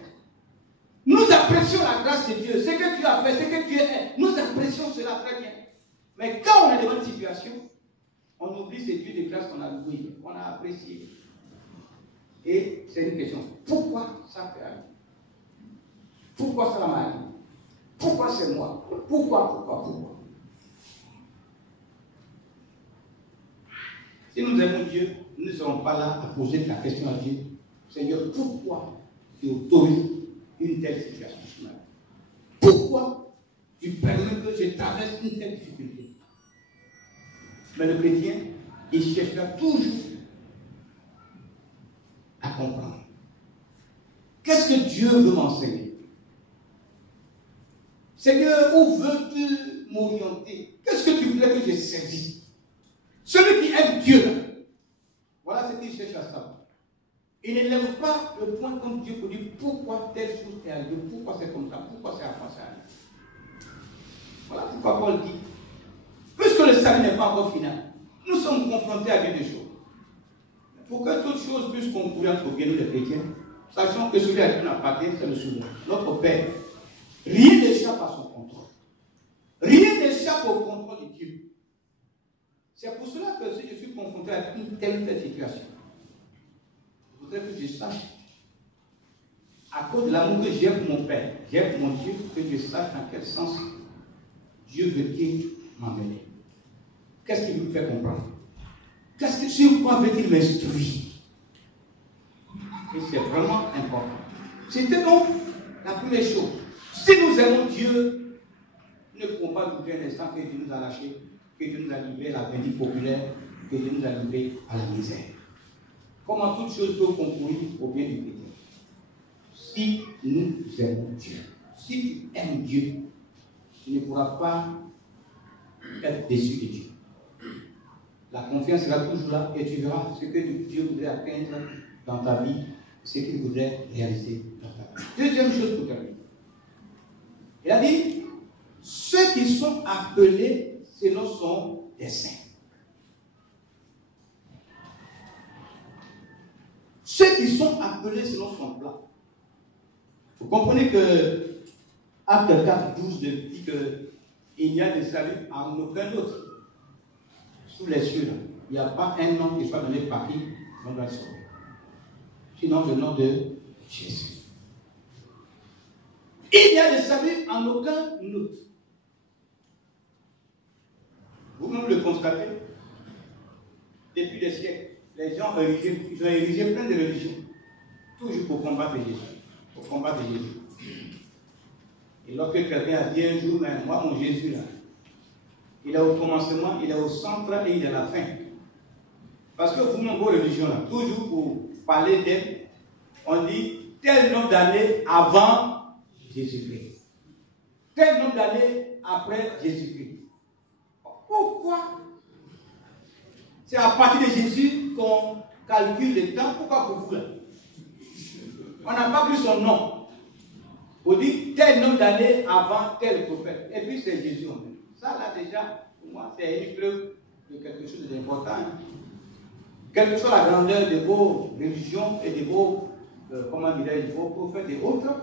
Nous apprécions la grâce de Dieu, ce que Dieu a fait, ce que Dieu est. Nous apprécions cela très bien. Mais quand on est dans une situation, on oublie ce Dieu de grâce qu'on a loué, qu'on a apprécié. Et c'est une question. Pourquoi ça fait arriver? Pourquoi ça m'arrive? Pourquoi c'est moi? Pourquoi? Si nous aimons Dieu, nous ne serons pas là à poser la question à Dieu. Seigneur, pourquoi tu autorises une telle situation? Pourquoi tu permets que je traverse une telle difficulté? Mais le chrétien, il cherchera toujours à comprendre. Qu'est-ce que Dieu veut m'enseigner? Seigneur, où veux-tu m'orienter? Qu'est-ce que tu voulais que je saisisse? Celui qui aime Dieu, voilà ce qu'il cherche à savoir. Il ne lève pas le point comme Dieu pour dire pourquoi telle chose est arrivée, pourquoi c'est comme ça, pourquoi c'est à quoi ça arrive. Voilà pourquoi Paul dit, puisque le salut n'est pas encore final, nous sommes confrontés à des choses. Pour que toutes choses puissent concourir pour bien nous les chrétiens, sachant que celui à qui on appartient, c'est le souverain, notre Père. Rien n'échappe à son contrôle. Rien n'échappe au contrôle de Dieu. C'est pour cela que si je suis confronté à une telle situation, je voudrais que je sache, à cause de l'amour que j'ai pour mon Père, j'ai pour mon Dieu, que je sache dans quel sens Dieu veut-il m'emmener. Qu'est-ce qu'il me fait comprendre? Sur quoi veut-il m'instruire? Et c'est vraiment important. C'était donc la première chose. Si nous aimons Dieu, ne pouvons pas douter un instant que Dieu nous a lâchés, que Dieu nous a livrés à la vindicte populaire, que Dieu nous a livrés à la misère. Comment toutes choses peuvent concourir au bien du chrétien? Si nous aimons Dieu, si tu aimes Dieu, tu ne pourras pas être déçu de Dieu. La confiance sera toujours là et tu verras ce que Dieu voudrait atteindre dans ta vie, ce qu'il voudrait réaliser dans ta vie. Deuxième chose pour terminer. Il a dit, ceux qui sont appelés selon son dessein. Ceux qui sont appelés selon son plan. Vous comprenez que Acte 4, 12 dit qu'il n'y a de salut en aucun autre. Sous les cieux, là, il n'y a pas un nom qui soit donné par qui on doit le sauver. Sinon le nom de Jésus. Il n'y a de salut en aucun autre. Vous-même le constatez. Depuis des siècles, les gens ont érigé plein de religions. Toujours pour combattre Jésus. Pour combattre Jésus. Et lorsque quelqu'un a dit un jour, mais moi, mon Jésus, là, il est au commencement, il est au centre et il est à la fin. Parce que vous, vos religions, là, toujours pour parler d'elle, on dit tel nombre d'années avant Jésus-Christ. Tel nombre d'années après Jésus-Christ. Pourquoi? C'est à partir de Jésus qu'on calcule le temps. Pourquoi pour vous là? On n'a pas vu son nom. On dit tel nombre d'années avant tel prophète. Et puis c'est Jésus. Ça là déjà, pour moi, c'est une preuve de quelque chose d'important. Quelle que soit la grandeur de vos religions et de vos, vos prophètes et autres,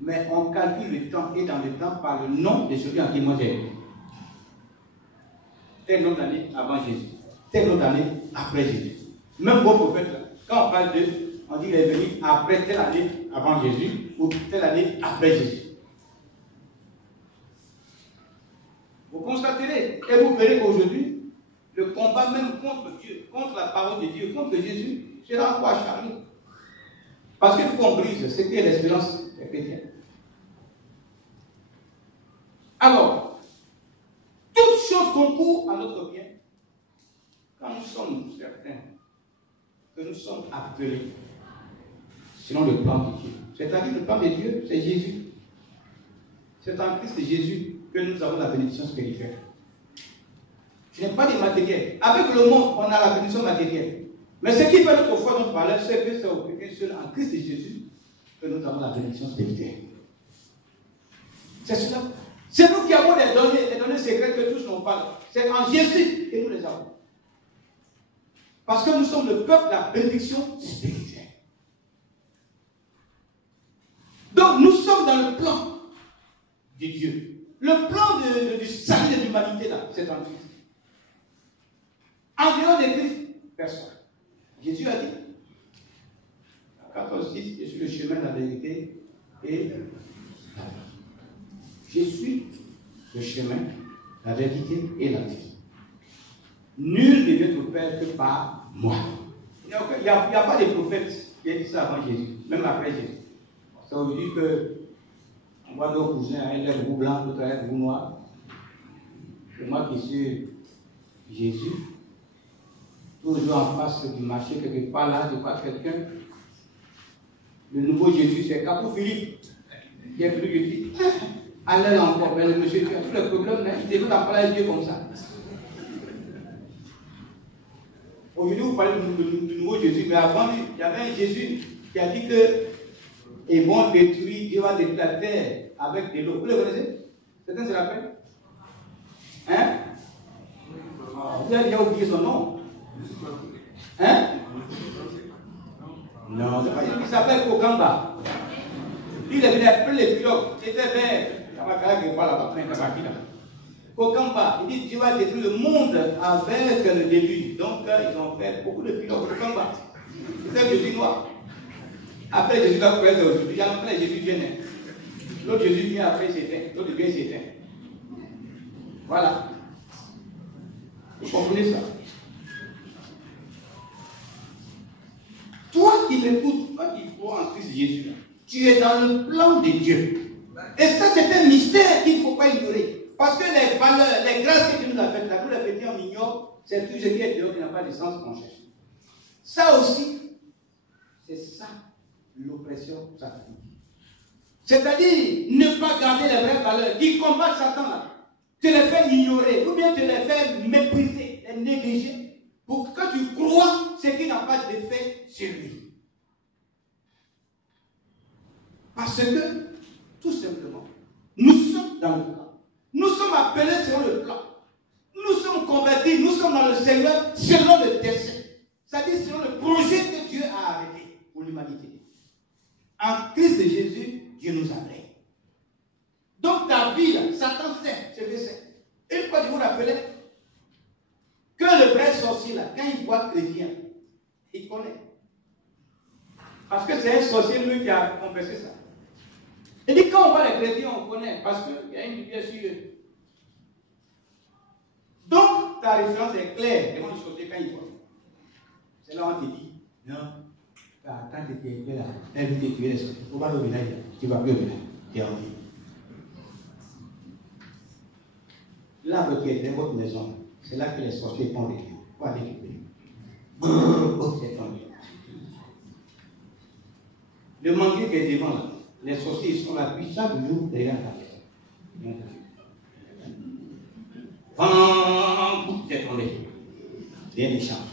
mais on calcule le temps et dans le temps par le nom de celui en qui moi j'ai. Tel nombre d'années avant Jésus, tel nombre d'années après Jésus. Même vos prophètes, là, quand on parle d'eux, on dit qu'il est venu après telle année avant Jésus ou telle année après Jésus. Vous constaterez et vous verrez qu'aujourd'hui, le combat même contre Dieu, contre la parole de Dieu, contre Jésus, sera encore acharné. Parce qu'il faut qu'on brise ce qu'est l'espérance des chrétiens. Alors, toutes choses concourent à notre bien quand nous sommes certains que nous sommes appelés selon le plan de Dieu. C'est-à-dire le plan de Dieu, c'est Jésus. C'est en Christ Jésus que nous avons la bénédiction spirituelle. Je n'ai pas de matériel. Avec le monde, on a la bénédiction matérielle. Mais ce qui fait notre foi, notre valeur, c'est que c'est au chrétien seul en Christ Jésus que nous avons la bénédiction spirituelle. C'est cela. C'est nous qui avons les données secrètes que tous n'ont pas. C'est en Jésus que nous les avons. Parce que nous sommes le peuple de la bénédiction spirituelle. Donc nous sommes dans le plan de Dieu. Le plan du salut de l'humanité, là, c'est en Christ. En dehors de Christ, personne. Jésus a dit, à 14:6, je suis le chemin de la vérité et la vie. Je suis le chemin, la vérité et la vie. Nul ne vient au Père que par moi. Il n'y a pas de prophète qui a dit ça avant Jésus, même après Jésus. Ça veut dire que on voit nos cousins, un est roux blanc, l'autre est roux noir. C'est moi qui suis Jésus. Toujours en face du marché, quelque part là, je vois quelqu'un. Le nouveau Jésus, c'est Capou Philippe. Il est venu, je dis, allez encore, mais le monsieur, tu as tous les problèmes, il devait en parler à Dieu comme ça. Aujourd'hui, vous parlez du nouveau Jésus, mais avant lui, il y avait un Jésus qui a dit que ils vont détruire, Dieu va détruire la terre avec de l'eau. Vous le connaissez? Certains se rappellent? Hein? Vous avez déjà oublié son nom? Hein? Non, c'est pas il s'appelle Kokamba. Il est venu appeler les pilotes. C'était vers Kokamba. Il dit Dieu va détruire le monde avec le début. Donc ils ont fait beaucoup de pilotes Kokamba. C'est Jésus noir. Après Jésus va faire aujourd'hui. Après Jésus vient. L'autre Jésus vient après s'éteint. L'autre vient s'éteint. Voilà. Vous comprenez ça? Toi qui m'écoutes, toi qui crois en Christ Jésus, tu es dans le plan de Dieu. Et ça, c'est un mystère qu'il ne faut pas ignorer. Parce que les valeurs, les grâces que Dieu nous a faites, là, nous les petits on ignore, c'est tout ce qui est dehors qui n'a pas de sens qu'on cherche. Ça aussi, c'est ça, l'oppression satanique. C'est-à-dire, ne pas garder les vraies valeurs qui combattent Satan là. Te les faire ignorer, ou bien te les faire mépriser, les négliger, pour que tu crois ce qui n'a pas d'effet sur lui. Parce que, tout simplement, nous sommes dans le plan. Nous sommes appelés selon le plan. Nous sommes convertis, nous sommes dans le Seigneur selon le dessein. C'est-à-dire selon le projet que Dieu a arrêté pour l'humanité. En Christ Jésus, Dieu nous a créés. Donc ta vie, là, Satan sait, ce verset. Une fois que vous rappelez que le vrai sorcier, là, quand il voit chrétien, il connaît. Parce que c'est un sorcier, lui, qui a confessé ça. Il dit, quand on voit les chrétiens, on connaît, parce qu'il y a une lumière sur eux. Donc, ta référence est claire devant le sorcier quand il voit. C'est là où on te dit, non, quand tu es là, elle veut te tuer les sorciers. Il ne faut pas le village, tu ne vas plus au village, tu es en vie. L'arbre qui est dans votre maison, c'est là que les sorciers font des lions. Quoi des lions? C'est ton lion. Le manguier qui est devant là, les sorciers sont là, puis chaque jour, derrière la maison. C'est ton lion. Rien d'échange.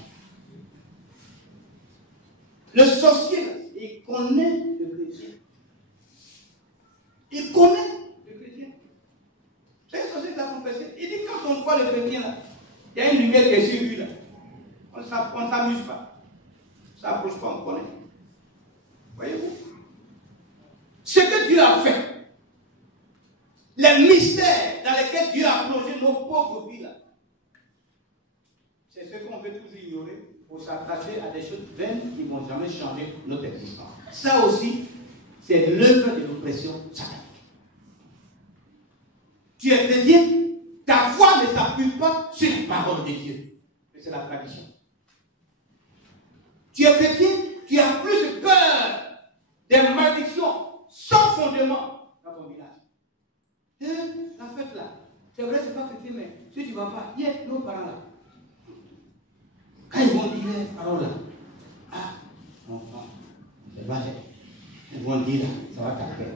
Le sorcier, là, il connaît le chrétien. Il connaît le chrétien. C'est un sorcier qui l'a confessé. Il dit quand on voit le chrétien là, il y a une lumière qui est sur lui là. On ne s'amuse pas. Ça approche pas, on connaît. Voyez-vous? Ce que Dieu a fait, les mystères dans lesquels Dieu a plongé nos pauvres vies là, c'est ce qu'on veut toujours ignorer pour s'attacher à des choses vaines qui ne vont jamais changer notre existence. Ça aussi, c'est l'œuvre de l'oppression satanique. Tu es chrétien, ta foi ne s'appuie pas sur la parole de Dieu, mais c'est la tradition. Tu es chrétien, tu as plus peur des malédictions sans fondement dans ton village. La fête là, c'est vrai, c'est pas chrétien, mais si tu ne vas pas, il y a nos parents là. Quand ils vont dire les paroles là, ah, non, c'est pas vrai. Ils vont dire là, ça va t'appeler.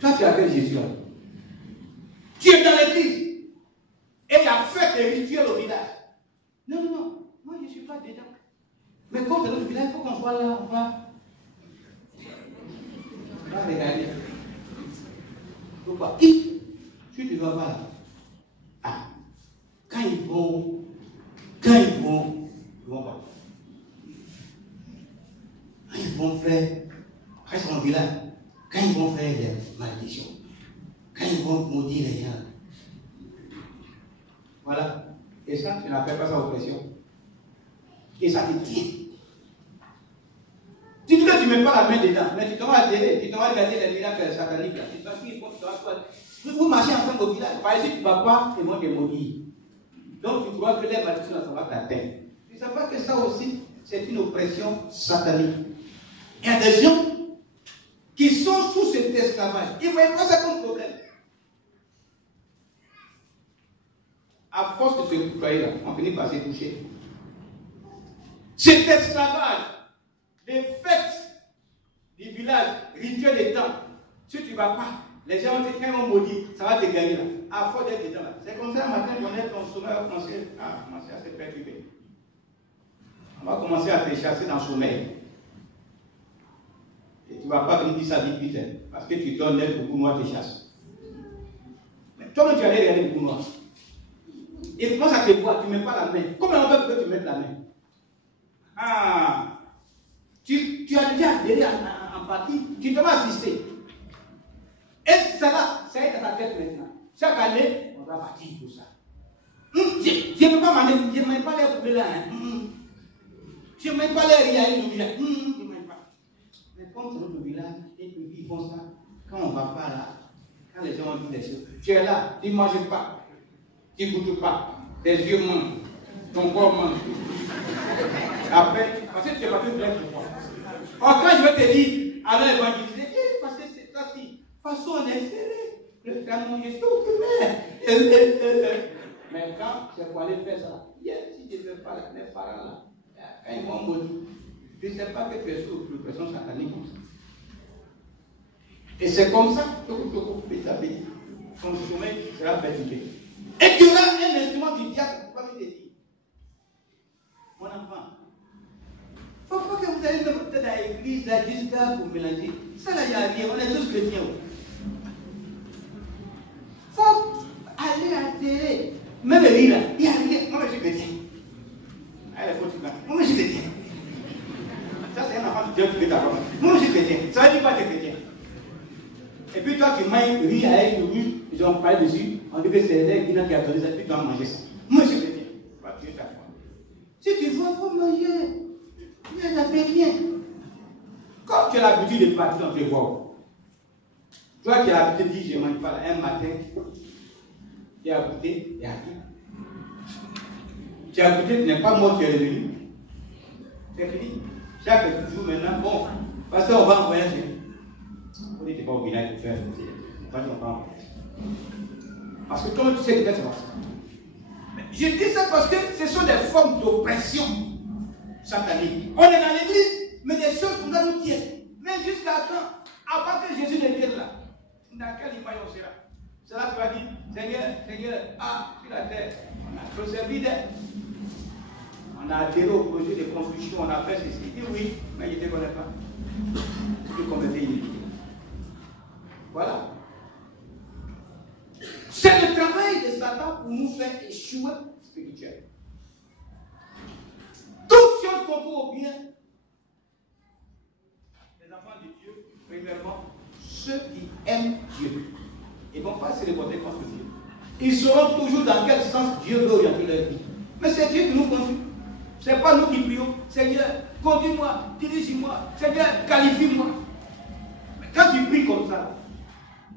Toi, tu appelles Jésus là. Tu es dans l'église et il a fait des rituels au village. Non, non, non, moi je ne suis pas dedans. Mais comme c'est notre village, il faut qu'on soit là, on va regarder. Pourquoi? Si tu ne vas pas là, ah, quand ils vont pas. Quand ils vont faire, reste en village, quand ils vont faire des malédictions, quand ils vont maudire les gens. Voilà. Et ça, tu n'appelles pas ça oppression. Et ça te tient. Tu dis que tu ne mets pas la main dedans, mais tu t'en vas adhérer, tu t'en vas regarder les miracles sataniques. Vous marchez ensemble au village, par exemple, tu ne vas pas et moi te maudire. Donc tu crois que les malédictions, ça va t'atteindre. Tu ne sais pas que ça aussi, c'est une oppression satanique. Il y a des gens qui sont sous cet esclavage. Ils ne voient pas ça comme problème. À force de se côtoyer là, on finit par se toucher. Cet esclavage des fêtes du village, rituel des temps, si tu ne vas pas, les gens vont te quand ils vont maudire, ça va te gagner là. À force d'être dedans là. C'est comme ça, un matin, on est ton sommeil, on va commencer à se perturber. On va commencer à te chasser dans le sommeil. Et tu ne vas pas venir dire ça vite vite, parce que tu donnes l'aide beaucoup noir te chasse. Mais toi-même, tu allais regarder beaucoup noir. Et comment ça te voit, tu ne mets pas la main. Comment on veut que tu mettes la main? Ah, tu as déjà adhéré en partie, tu dois assister. Et ça est dans ta tête maintenant. Chaque année, on va partir pour ça. Je ne peux pas m'en je ne mets pas les poulets là. Je ne mets pas les riz au village. Je ne mets pas. Mais comme c'est notre village, et puis ils font ça, quand on ne va pas là, quand les gens ont dit des choses, tu es là, tu ne manges pas, tu ne goûtes pas, tes yeux mangent, ton corps mange. Après, parce que tu es pas plus bref pour moi. Or, quand je vais te dire, alors évangéliser, parce que c'est ça qui, de toute façon, on est serré. Le camion, je suis occupé. Mais quand c'est pour aller faire ça, si je ne fais pas là, mes parents là, quand ils vont me dire, je ne sais pas que tu es sous l'oppression satanique comme ça. Et c'est comme ça que petit à petit, ton chemin sera fatigué. Et tu auras un instrument du diable, comme il te dit. Mon enfant, il ne faut pas que vous allez peut-être à l'église là jusqu'à pour mélanger. Ça là, il n'y a rien, on est tous chrétiens. Il faut aller adhérer. Même lui là, il y a rien. Moi je suis chrétien. Allez, faut tu vas. Moi je suis chrétien. Ça c'est un enfant de Dieu qui fait ta parole. Moi je suis chrétien. Ça veut dire quoi tu es chrétien? Et puis toi tu manges riz avec le riz, ils ont parlé dessus. On dit que c'est l'air qui a donné ça, puis tu dois manger ça. Moi je suis chrétien. Va tuer ta foi. Si tu veux, il faut manger. Il n'y a rien. Comme tu as l'habitude de partir, on te voit. Toi qui as l'habitude de dire je ne mange pas là, un matin, tu as goûté, il n'y a rien. Tu as goûté, tu n'es pas mort, tu es revenu. C'est fini. Chaque jour maintenant, bon, parce qu'on va en voyage. On dit que tu n'es pas au village pour faire ça. On va en voyage. Parce que toi, tu sais que c'est ça. Je dis ça parce que ce sont des formes d'oppression satanique. On est dans l'église, mais des choses qu'on doit nous dire. Mais jusqu'à quand? Avant que Jésus ne vienne là, dans quelle image on sera? C'est là que tu vas dire, Seigneur, sur la terre, on a trop servi d'aide. On a adhéré au projet de construction, on a fait ceci. Il dit oui, mais il ne te connaît pas. Tu commettais iniquité. Voilà. C'est le travail de Satan pour nous faire échouer spirituellement. Toutes choses concourent au bien. Les enfants de Dieu, premièrement, ceux qui aiment Dieu. Ils ne vont pas se révolter contre Dieu. Ils sauront toujours dans quel sens Dieu veut orienter leur vie. Mais c'est Dieu qui nous conduit. Ce n'est pas nous qui prions. Seigneur, conduis-moi, dirige-moi. Seigneur, qualifie-moi. Mais quand tu pries comme ça,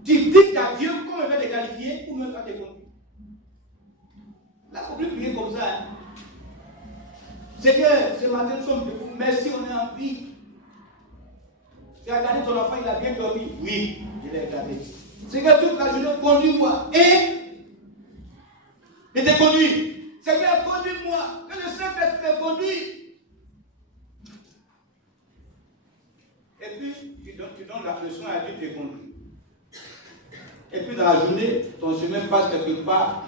tu dis à Dieu comment il va te qualifier ou même pas te conduire. Là, il ne faut plus prier comme ça. Hein. Seigneur, ce matin, nous sommes debout. Merci, on est en vie. Tu as regardé ton enfant, il a bien dormi. Oui, je l'ai regardé. Seigneur, toute la journée, conduis-moi. Et te conduis. Seigneur, conduis-moi. Que le Saint-Esprit te conduise. Et puis, tu donnes la leçon à Dieu de te conduire. Et puis, dans la journée, ton chemin passe quelque part.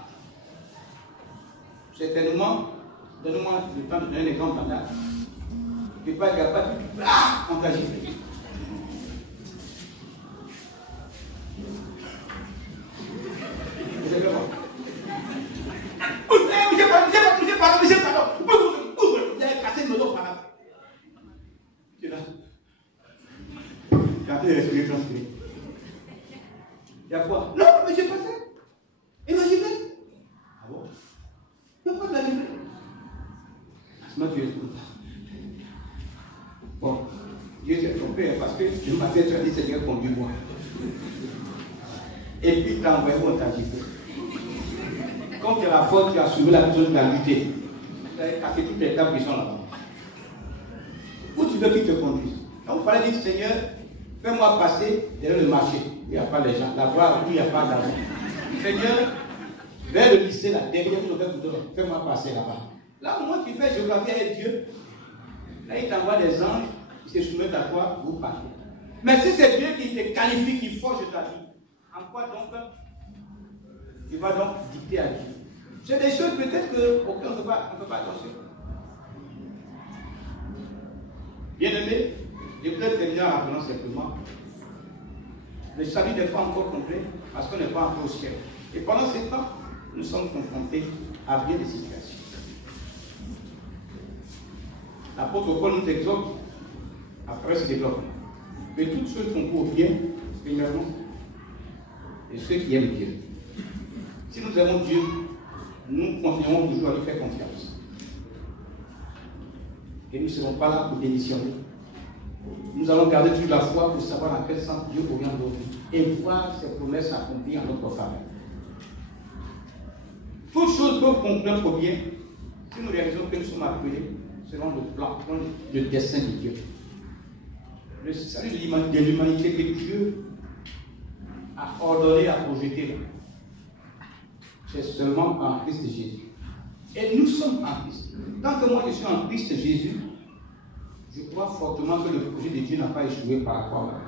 Certainement, donne-moi le temps de donner un exemple maintenant. Tu n'es pas capable, on t'a giflé. Vous avez cassé le dos par là. Tu es là. Tu as appelé respirer, transpirer. Il y a quoi? Non, mais j'ai passé. Il m'a giflé. Ah bon? Pourquoi tu l'as giflé? Sinon tu es tout. Bon, Dieu s'est trompé parce que je m'appelle, tu as dit Seigneur, conduis-moi. Et puis tu as envoyé mon giflé. Quand tu as la faute, tu as soulevé la personne, tu as lutté. Tu as cassé toutes les tables qui sont là-bas. Où tu veux qu'il te conduise? Donc il fallait dire Seigneur, fais-moi passer derrière le marché. Il n'y a pas les gens. La voie où il n'y a pas d'argent. Seigneur, vers le lycée, là, derrière le fais-moi passer là-bas. Là, au moins, tu fais géographie avec Dieu. Là, il t'envoie des anges, ils se soumettent à toi, vous partez. Mais si c'est Dieu qui te qualifie, qui forge ta vie, en quoi donc tu vas donc dicter à Dieu? C'est des choses peut-être auxquelles on ne fait pas attention. Bien-aimé, je voudrais terminer en rappelant simplement. Le salut n'est pas encore complet parce qu'on n'est pas encore au ciel. Et pendant ce temps, nous sommes confrontés à bien des situations. L'apôtre Paul nous exhorte, après ce développement, que toutes choses concourent bien, premièrement, et ceux qui aiment Dieu. Si nous aimons Dieu, nous continuerons toujours à lui faire confiance. Et nous ne serons pas là pour démissionner. Nous allons garder toute la foi pour savoir dans quel sens Dieu oriente nos vies et voir ses promesses accomplies en notre faveur. Toutes choses peuvent conclure pour bien si nous réalisons que nous sommes appelés selon le plan, selon le dessein de Dieu. Le salut de l'humanité que Dieu a ordonné à projeter, c'est seulement en Christ Jésus. Et nous sommes en Christ. Tant que moi je suis en Christ Jésus, je crois fortement que le projet de Dieu n'a pas échoué par rapport à moi.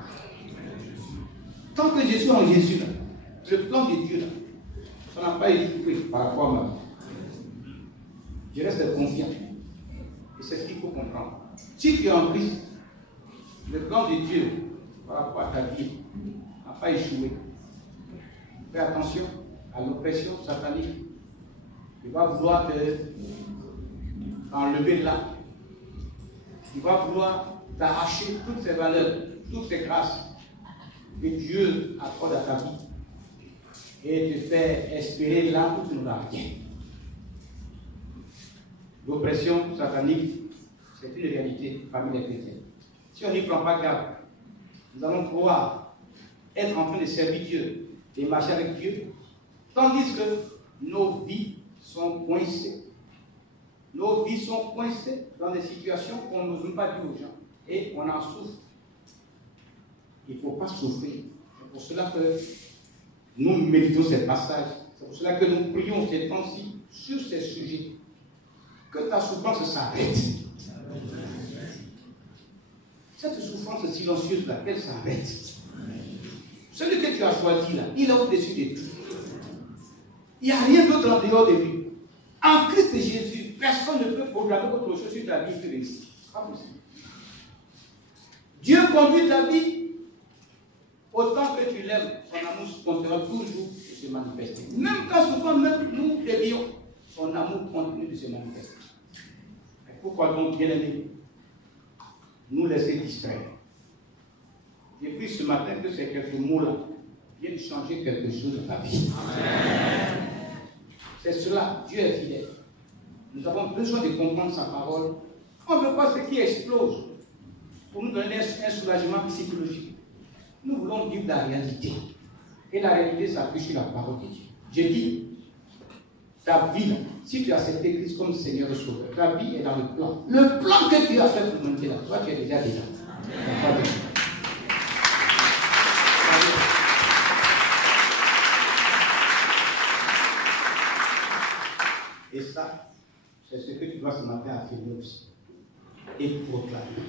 Tant que je suis en Jésus, là, le plan de Dieu, là, ça n'a pas échoué par rapport à moi. Je reste confiant. Et c'est ce qu'il faut comprendre. Si tu es en Christ, le plan de Dieu par rapport à ta vie n'a pas échoué. Fais attention à l'oppression satanique. Il va vouloir t'enlever de là. Il va vouloir t'arracher toutes ces valeurs, toutes ces grâces que Dieu accorde à ta vie et te faire espérer là où tu n'auras rien. L'oppression satanique, c'est une réalité parmi les chrétiens. Si on n'y prend pas garde, nous allons pouvoir être en train de servir Dieu et marcher avec Dieu, tandis que nos vies sont coincées. Nos vies sont coincées dans des situations qu'on n'ose pas dire aux gens. Et on en souffre. Il ne faut pas souffrir. C'est pour cela que nous méditons ces passages. C'est pour cela que nous prions ces temps-ci sur ces sujets. Que ta souffrance s'arrête. Cette souffrance silencieuse-là, qu'elle s'arrête. Celui que tu as choisi là, il est au-dessus de tout. Il n'y a rien d'autre en dehors de lui. En Christ Jésus, personne ne peut programmer autre chose sur ta vie que réussir. Pas possible. Dieu conduit ta vie autant que tu l'aimes. Son amour continuera toujours de se manifester. Même quand souvent même nous dévions, son amour continue de se manifester. Et pourquoi donc, bien aimé, nous laisser distraire? J'ai pris ce matin que ces quelques mots-là viennent changer quelque chose dans ta vie. Amen. C'est cela, Dieu est fidèle. Nous avons besoin de comprendre sa parole. On ne veut pas ce qui explose pour nous donner un soulagement psychologique. Nous voulons vivre la réalité. Et la réalité s'appuie sur la parole de Dieu. J'ai dit, ta vie, si tu as accepté Christ comme Seigneur et Sauveur, ta vie est dans le plan. Le plan que tu as fait pour monter là, toi tu es déjà dedans. Et ça, c'est ce que tu dois ce matin affirmer aussi. Et proclamer.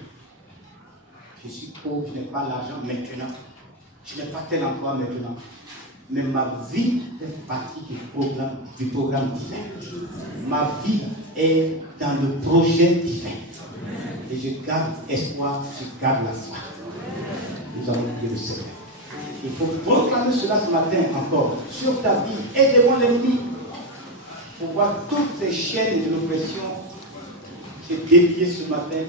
Je suis pauvre, je n'ai pas l'argent maintenant. Je n'ai pas tel emploi maintenant. Mais ma vie fait partie du programme divin. Ma vie est dans le projet divin. Et je garde espoir, je garde la foi. Nous allons prier le Seigneur. Il faut proclamer cela ce matin encore. Sur ta vie, aide-moi l'ennemi. Pour voir toutes ces chaînes de l'oppression se délier ce matin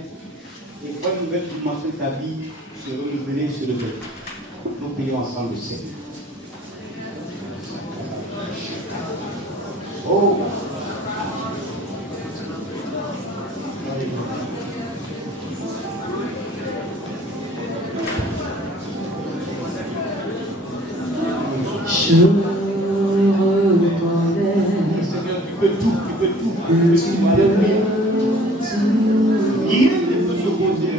et voir une nouvelle dimension de ta vie se renouveler, se lever. Nous prions ensemble le Seigneur. Oh! Tu peux tout. Rien ne peut s'opposer.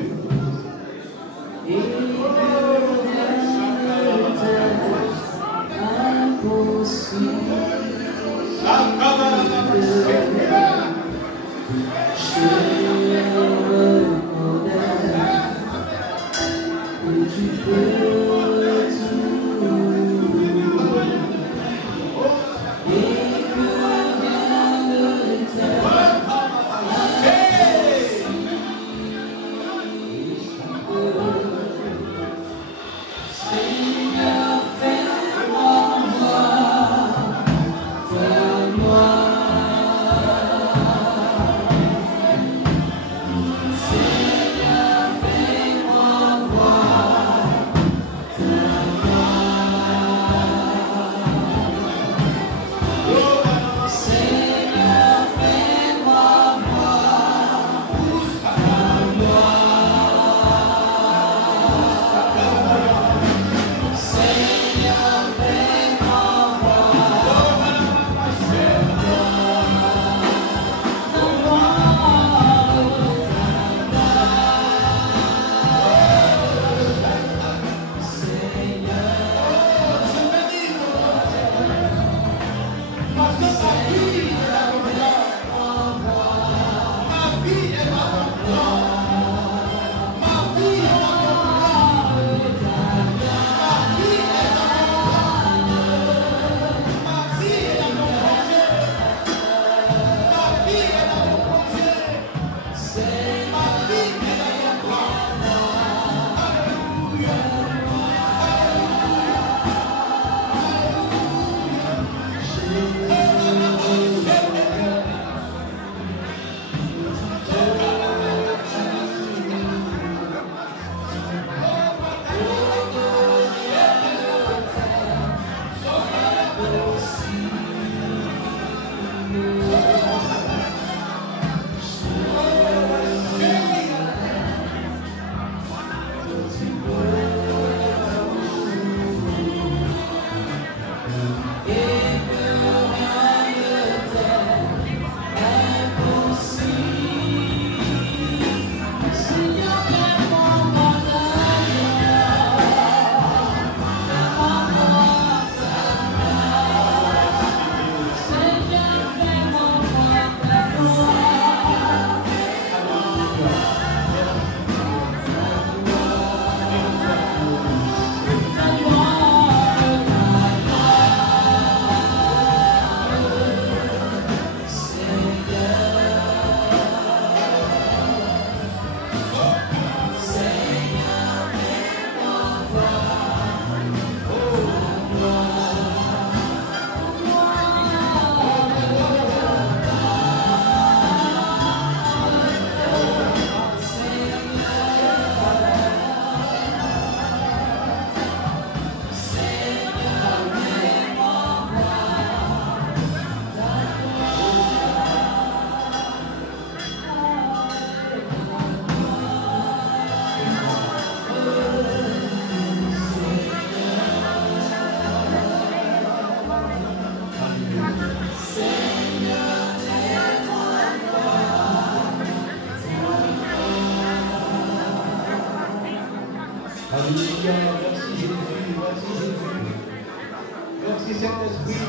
Merci Saint-Esprit.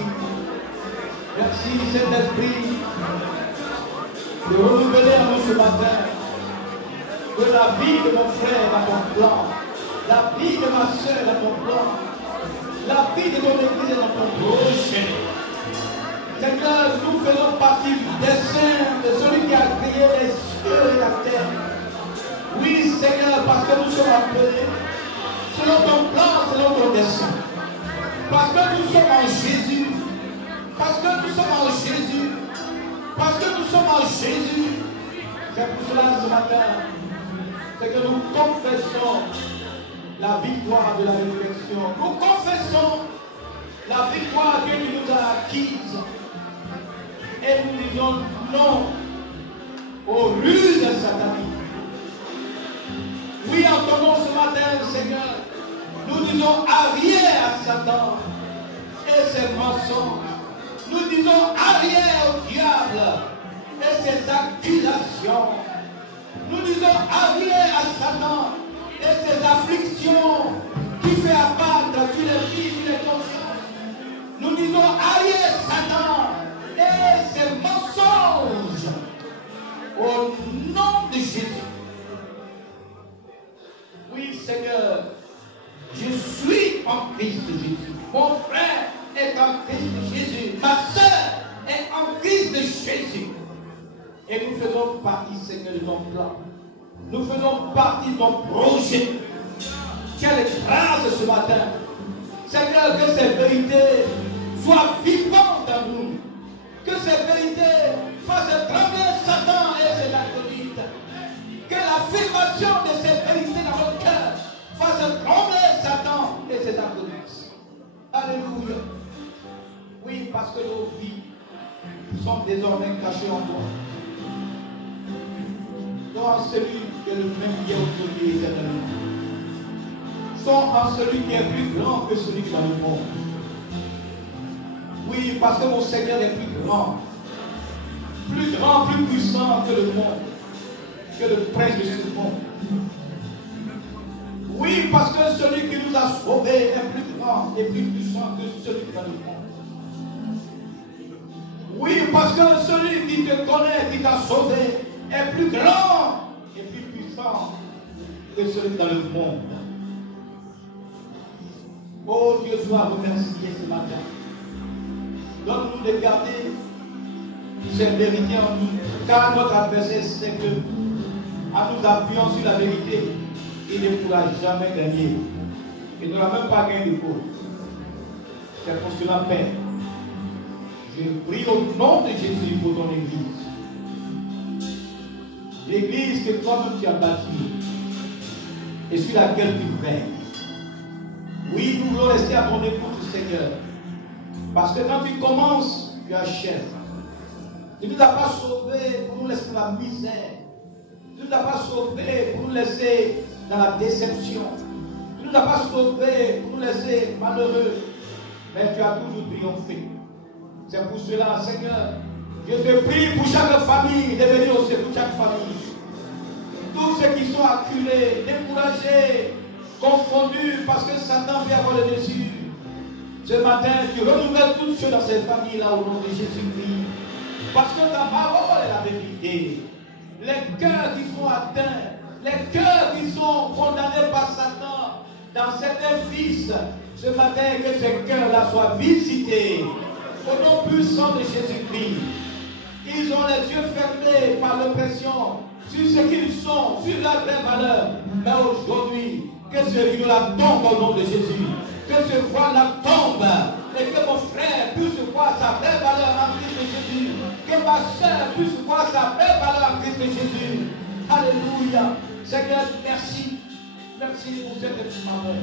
Merci Saint-Esprit de renouveler en nous ce matin que la vie de mon frère est dans ton plan, la vie de ma soeur est dans ton plan, la vie de ton église est dans ton projet. Seigneur, nous faisons partie du dessein de celui qui a créé les cieux et la terre. Oui Seigneur, parce que nous sommes appelés selon ton plan, selon ton dessein. Parce que nous sommes en Jésus. Parce que nous sommes en Jésus. Parce que nous sommes en Jésus. C'est pour cela ce matin, c'est que nous confessons la victoire de la résurrection. Nous confessons la victoire que Dieu nous a acquise. Et nous disons non aux ruses sataniques. Oui, entendons ce matin, Seigneur, nous disons arrière à Satan et ses mensonges. Nous disons arrière au diable et ses accusations. Nous disons arrière à Satan et ses afflictions qui fait abattre sur les vies, sur les consciences. Nous disons arrière Satan et ses mensonges au nom de Jésus. Oui, Seigneur, je suis en Christ Jésus. Mon frère est en Christ Jésus. Ma soeur est en Christ Jésus. Et nous faisons partie, Seigneur, de ton plan. Nous faisons partie de ton projet. Quelle grâce ce matin. Seigneur, que ces vérités soient vivantes en nous. Que ces vérités fassent trembler Satan et ses acolytes. Que l'affirmation de ces vérités dans notre cœur fasse trembler Satan et ses acolytes. Alléluia. Oui, parce que nos vies sont désormais cachées en toi. Dans celui qui est le même hier, aujourd'hui et éternellement. Sont en celui qui est plus grand que celui qui est dans le monde. Oui, parce que mon Seigneur est plus grand, plus puissant que le monde, que le prince de ce monde. Oui, parce que celui qui nous a sauvés est plus grand et plus puissant que celui qui est dans le monde. Oui, parce que celui qui te connaît, qui t'a sauvé, est plus grand et plus puissant que celui qui est dans le monde. Oh Dieu, soit remercié ce matin. Donne-nous de garder ces vérités en nous. Car notre adversaire sait que, en nous appuyant sur la vérité, il ne pourra jamais gagner. Il n'aura même pas gagné de cause. C'est pour cela, Père, je prie au nom de Jésus pour ton Église. L'église que toi-même tu as bâtie et sur laquelle tu règnes. Oui, nous voulons rester à ton écoute, Seigneur. Parce que quand tu commences, tu achèves. Tu ne nous as pas sauvés pour nous laisser dans la misère. Tu ne nous as pas sauvés pour nous laisser dans la déception. Tu ne nous as pas sauvés pour nous laisser malheureux. Mais tu as toujours triomphé. C'est pour cela, Seigneur, je te prie pour chaque famille de venir au secours de chaque famille. Tous ceux qui sont acculés, découragés, confondus parce que Satan vient avoir le dessus. Ce matin, tu renouvelles toutes choses dans cette famille-là au nom de Jésus-Christ. Parce que ta parole est la vérité. Les cœurs qui sont atteints, les cœurs qui sont condamnés par Satan dans certains vices, ce matin, que ces cœurs-là soient visités au nom puissant de Jésus-Christ. Ils ont les yeux fermés par l'oppression sur ce qu'ils sont, sur leur vraie valeur. Mais aujourd'hui, que ce rideau-là tombe au nom de Jésus. Que ce voile-là tombe. Et que mon frère puisse voir sa vraie valeur en Christ de Jésus. Que ma soeur puisse voir sa vraie valeur en Christ de Jésus. Alléluia. Seigneur, merci. Merci pour cette faveur.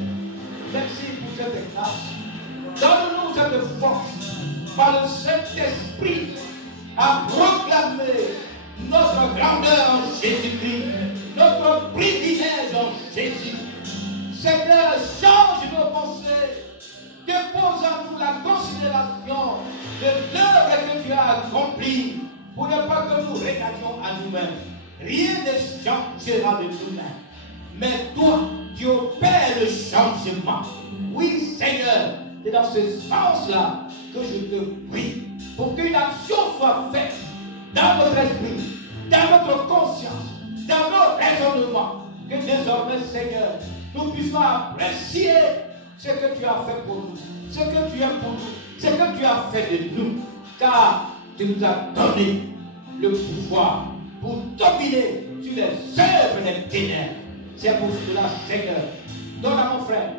Merci pour cette grâce. Donne-nous cette force par le Saint-Esprit à proclamer notre grandeur en Jésus-Christ, notre privilège en Jésus. Seigneur, change nos pensées, dépose en nous la considération de l'œuvre que tu as accomplie pour ne pas que nous regardions à nous-mêmes. Rien ne changera de nous-mêmes. Mais toi, tu opères le changement. Oui, Seigneur, C'est dans ce sens-là que je te prie pour qu'une action soit faite dans notre esprit, dans notre conscience, dans nos raisonnements, que désormais, Seigneur, nous puissions apprécier ce que tu as fait pour nous, ce que tu aimes pour nous, ce que tu as fait de nous, car tu nous as donné le pouvoir pour dominer sur les œuvres des ténèbres. C'est pour cela, Seigneur, donne à mon frère,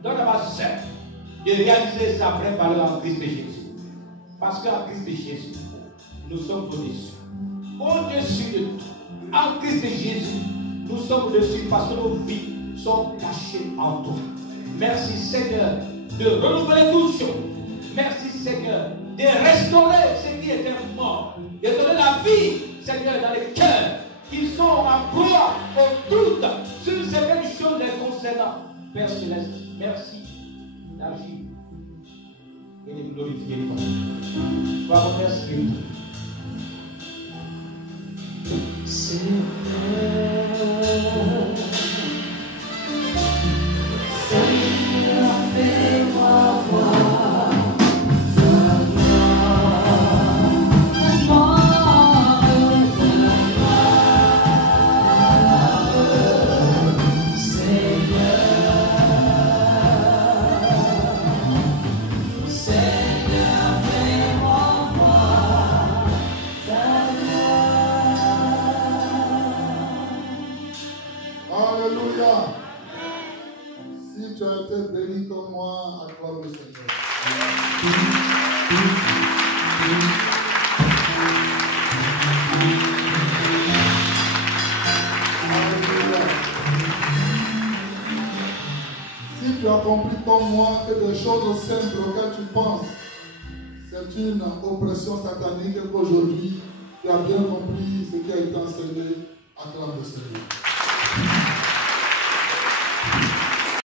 donne à ma soeur de réaliser sa vraie valeur en Christ Jésus. Parce qu'en Christ Jésus, nous sommes au-dessus. Au-dessus de tout. En Christ Jésus, nous sommes au-dessus parce que nos vies sont cachées en toi. Merci Seigneur de renouveler toutes choses. Merci Seigneur de restaurer ce qui était mort. De donner la vie, Seigneur, dans les cœurs qui sont en proie au doute sur certaines choses les concernant. Père Céleste, merci d'agir et de glorifier ton nom. Sois remercié. Seigneur, fais-moi voir ta gloire, Seigneur, Seigneur, fais-moi voir ta gloire. Alléluia. Si tu as été béni comme moi, acclame le Seigneur. Alléluia. Si tu as compris comme moi que des choses simples auxquelles tu penses, c'est une oppression satanique, qu'aujourd'hui tu as bien compris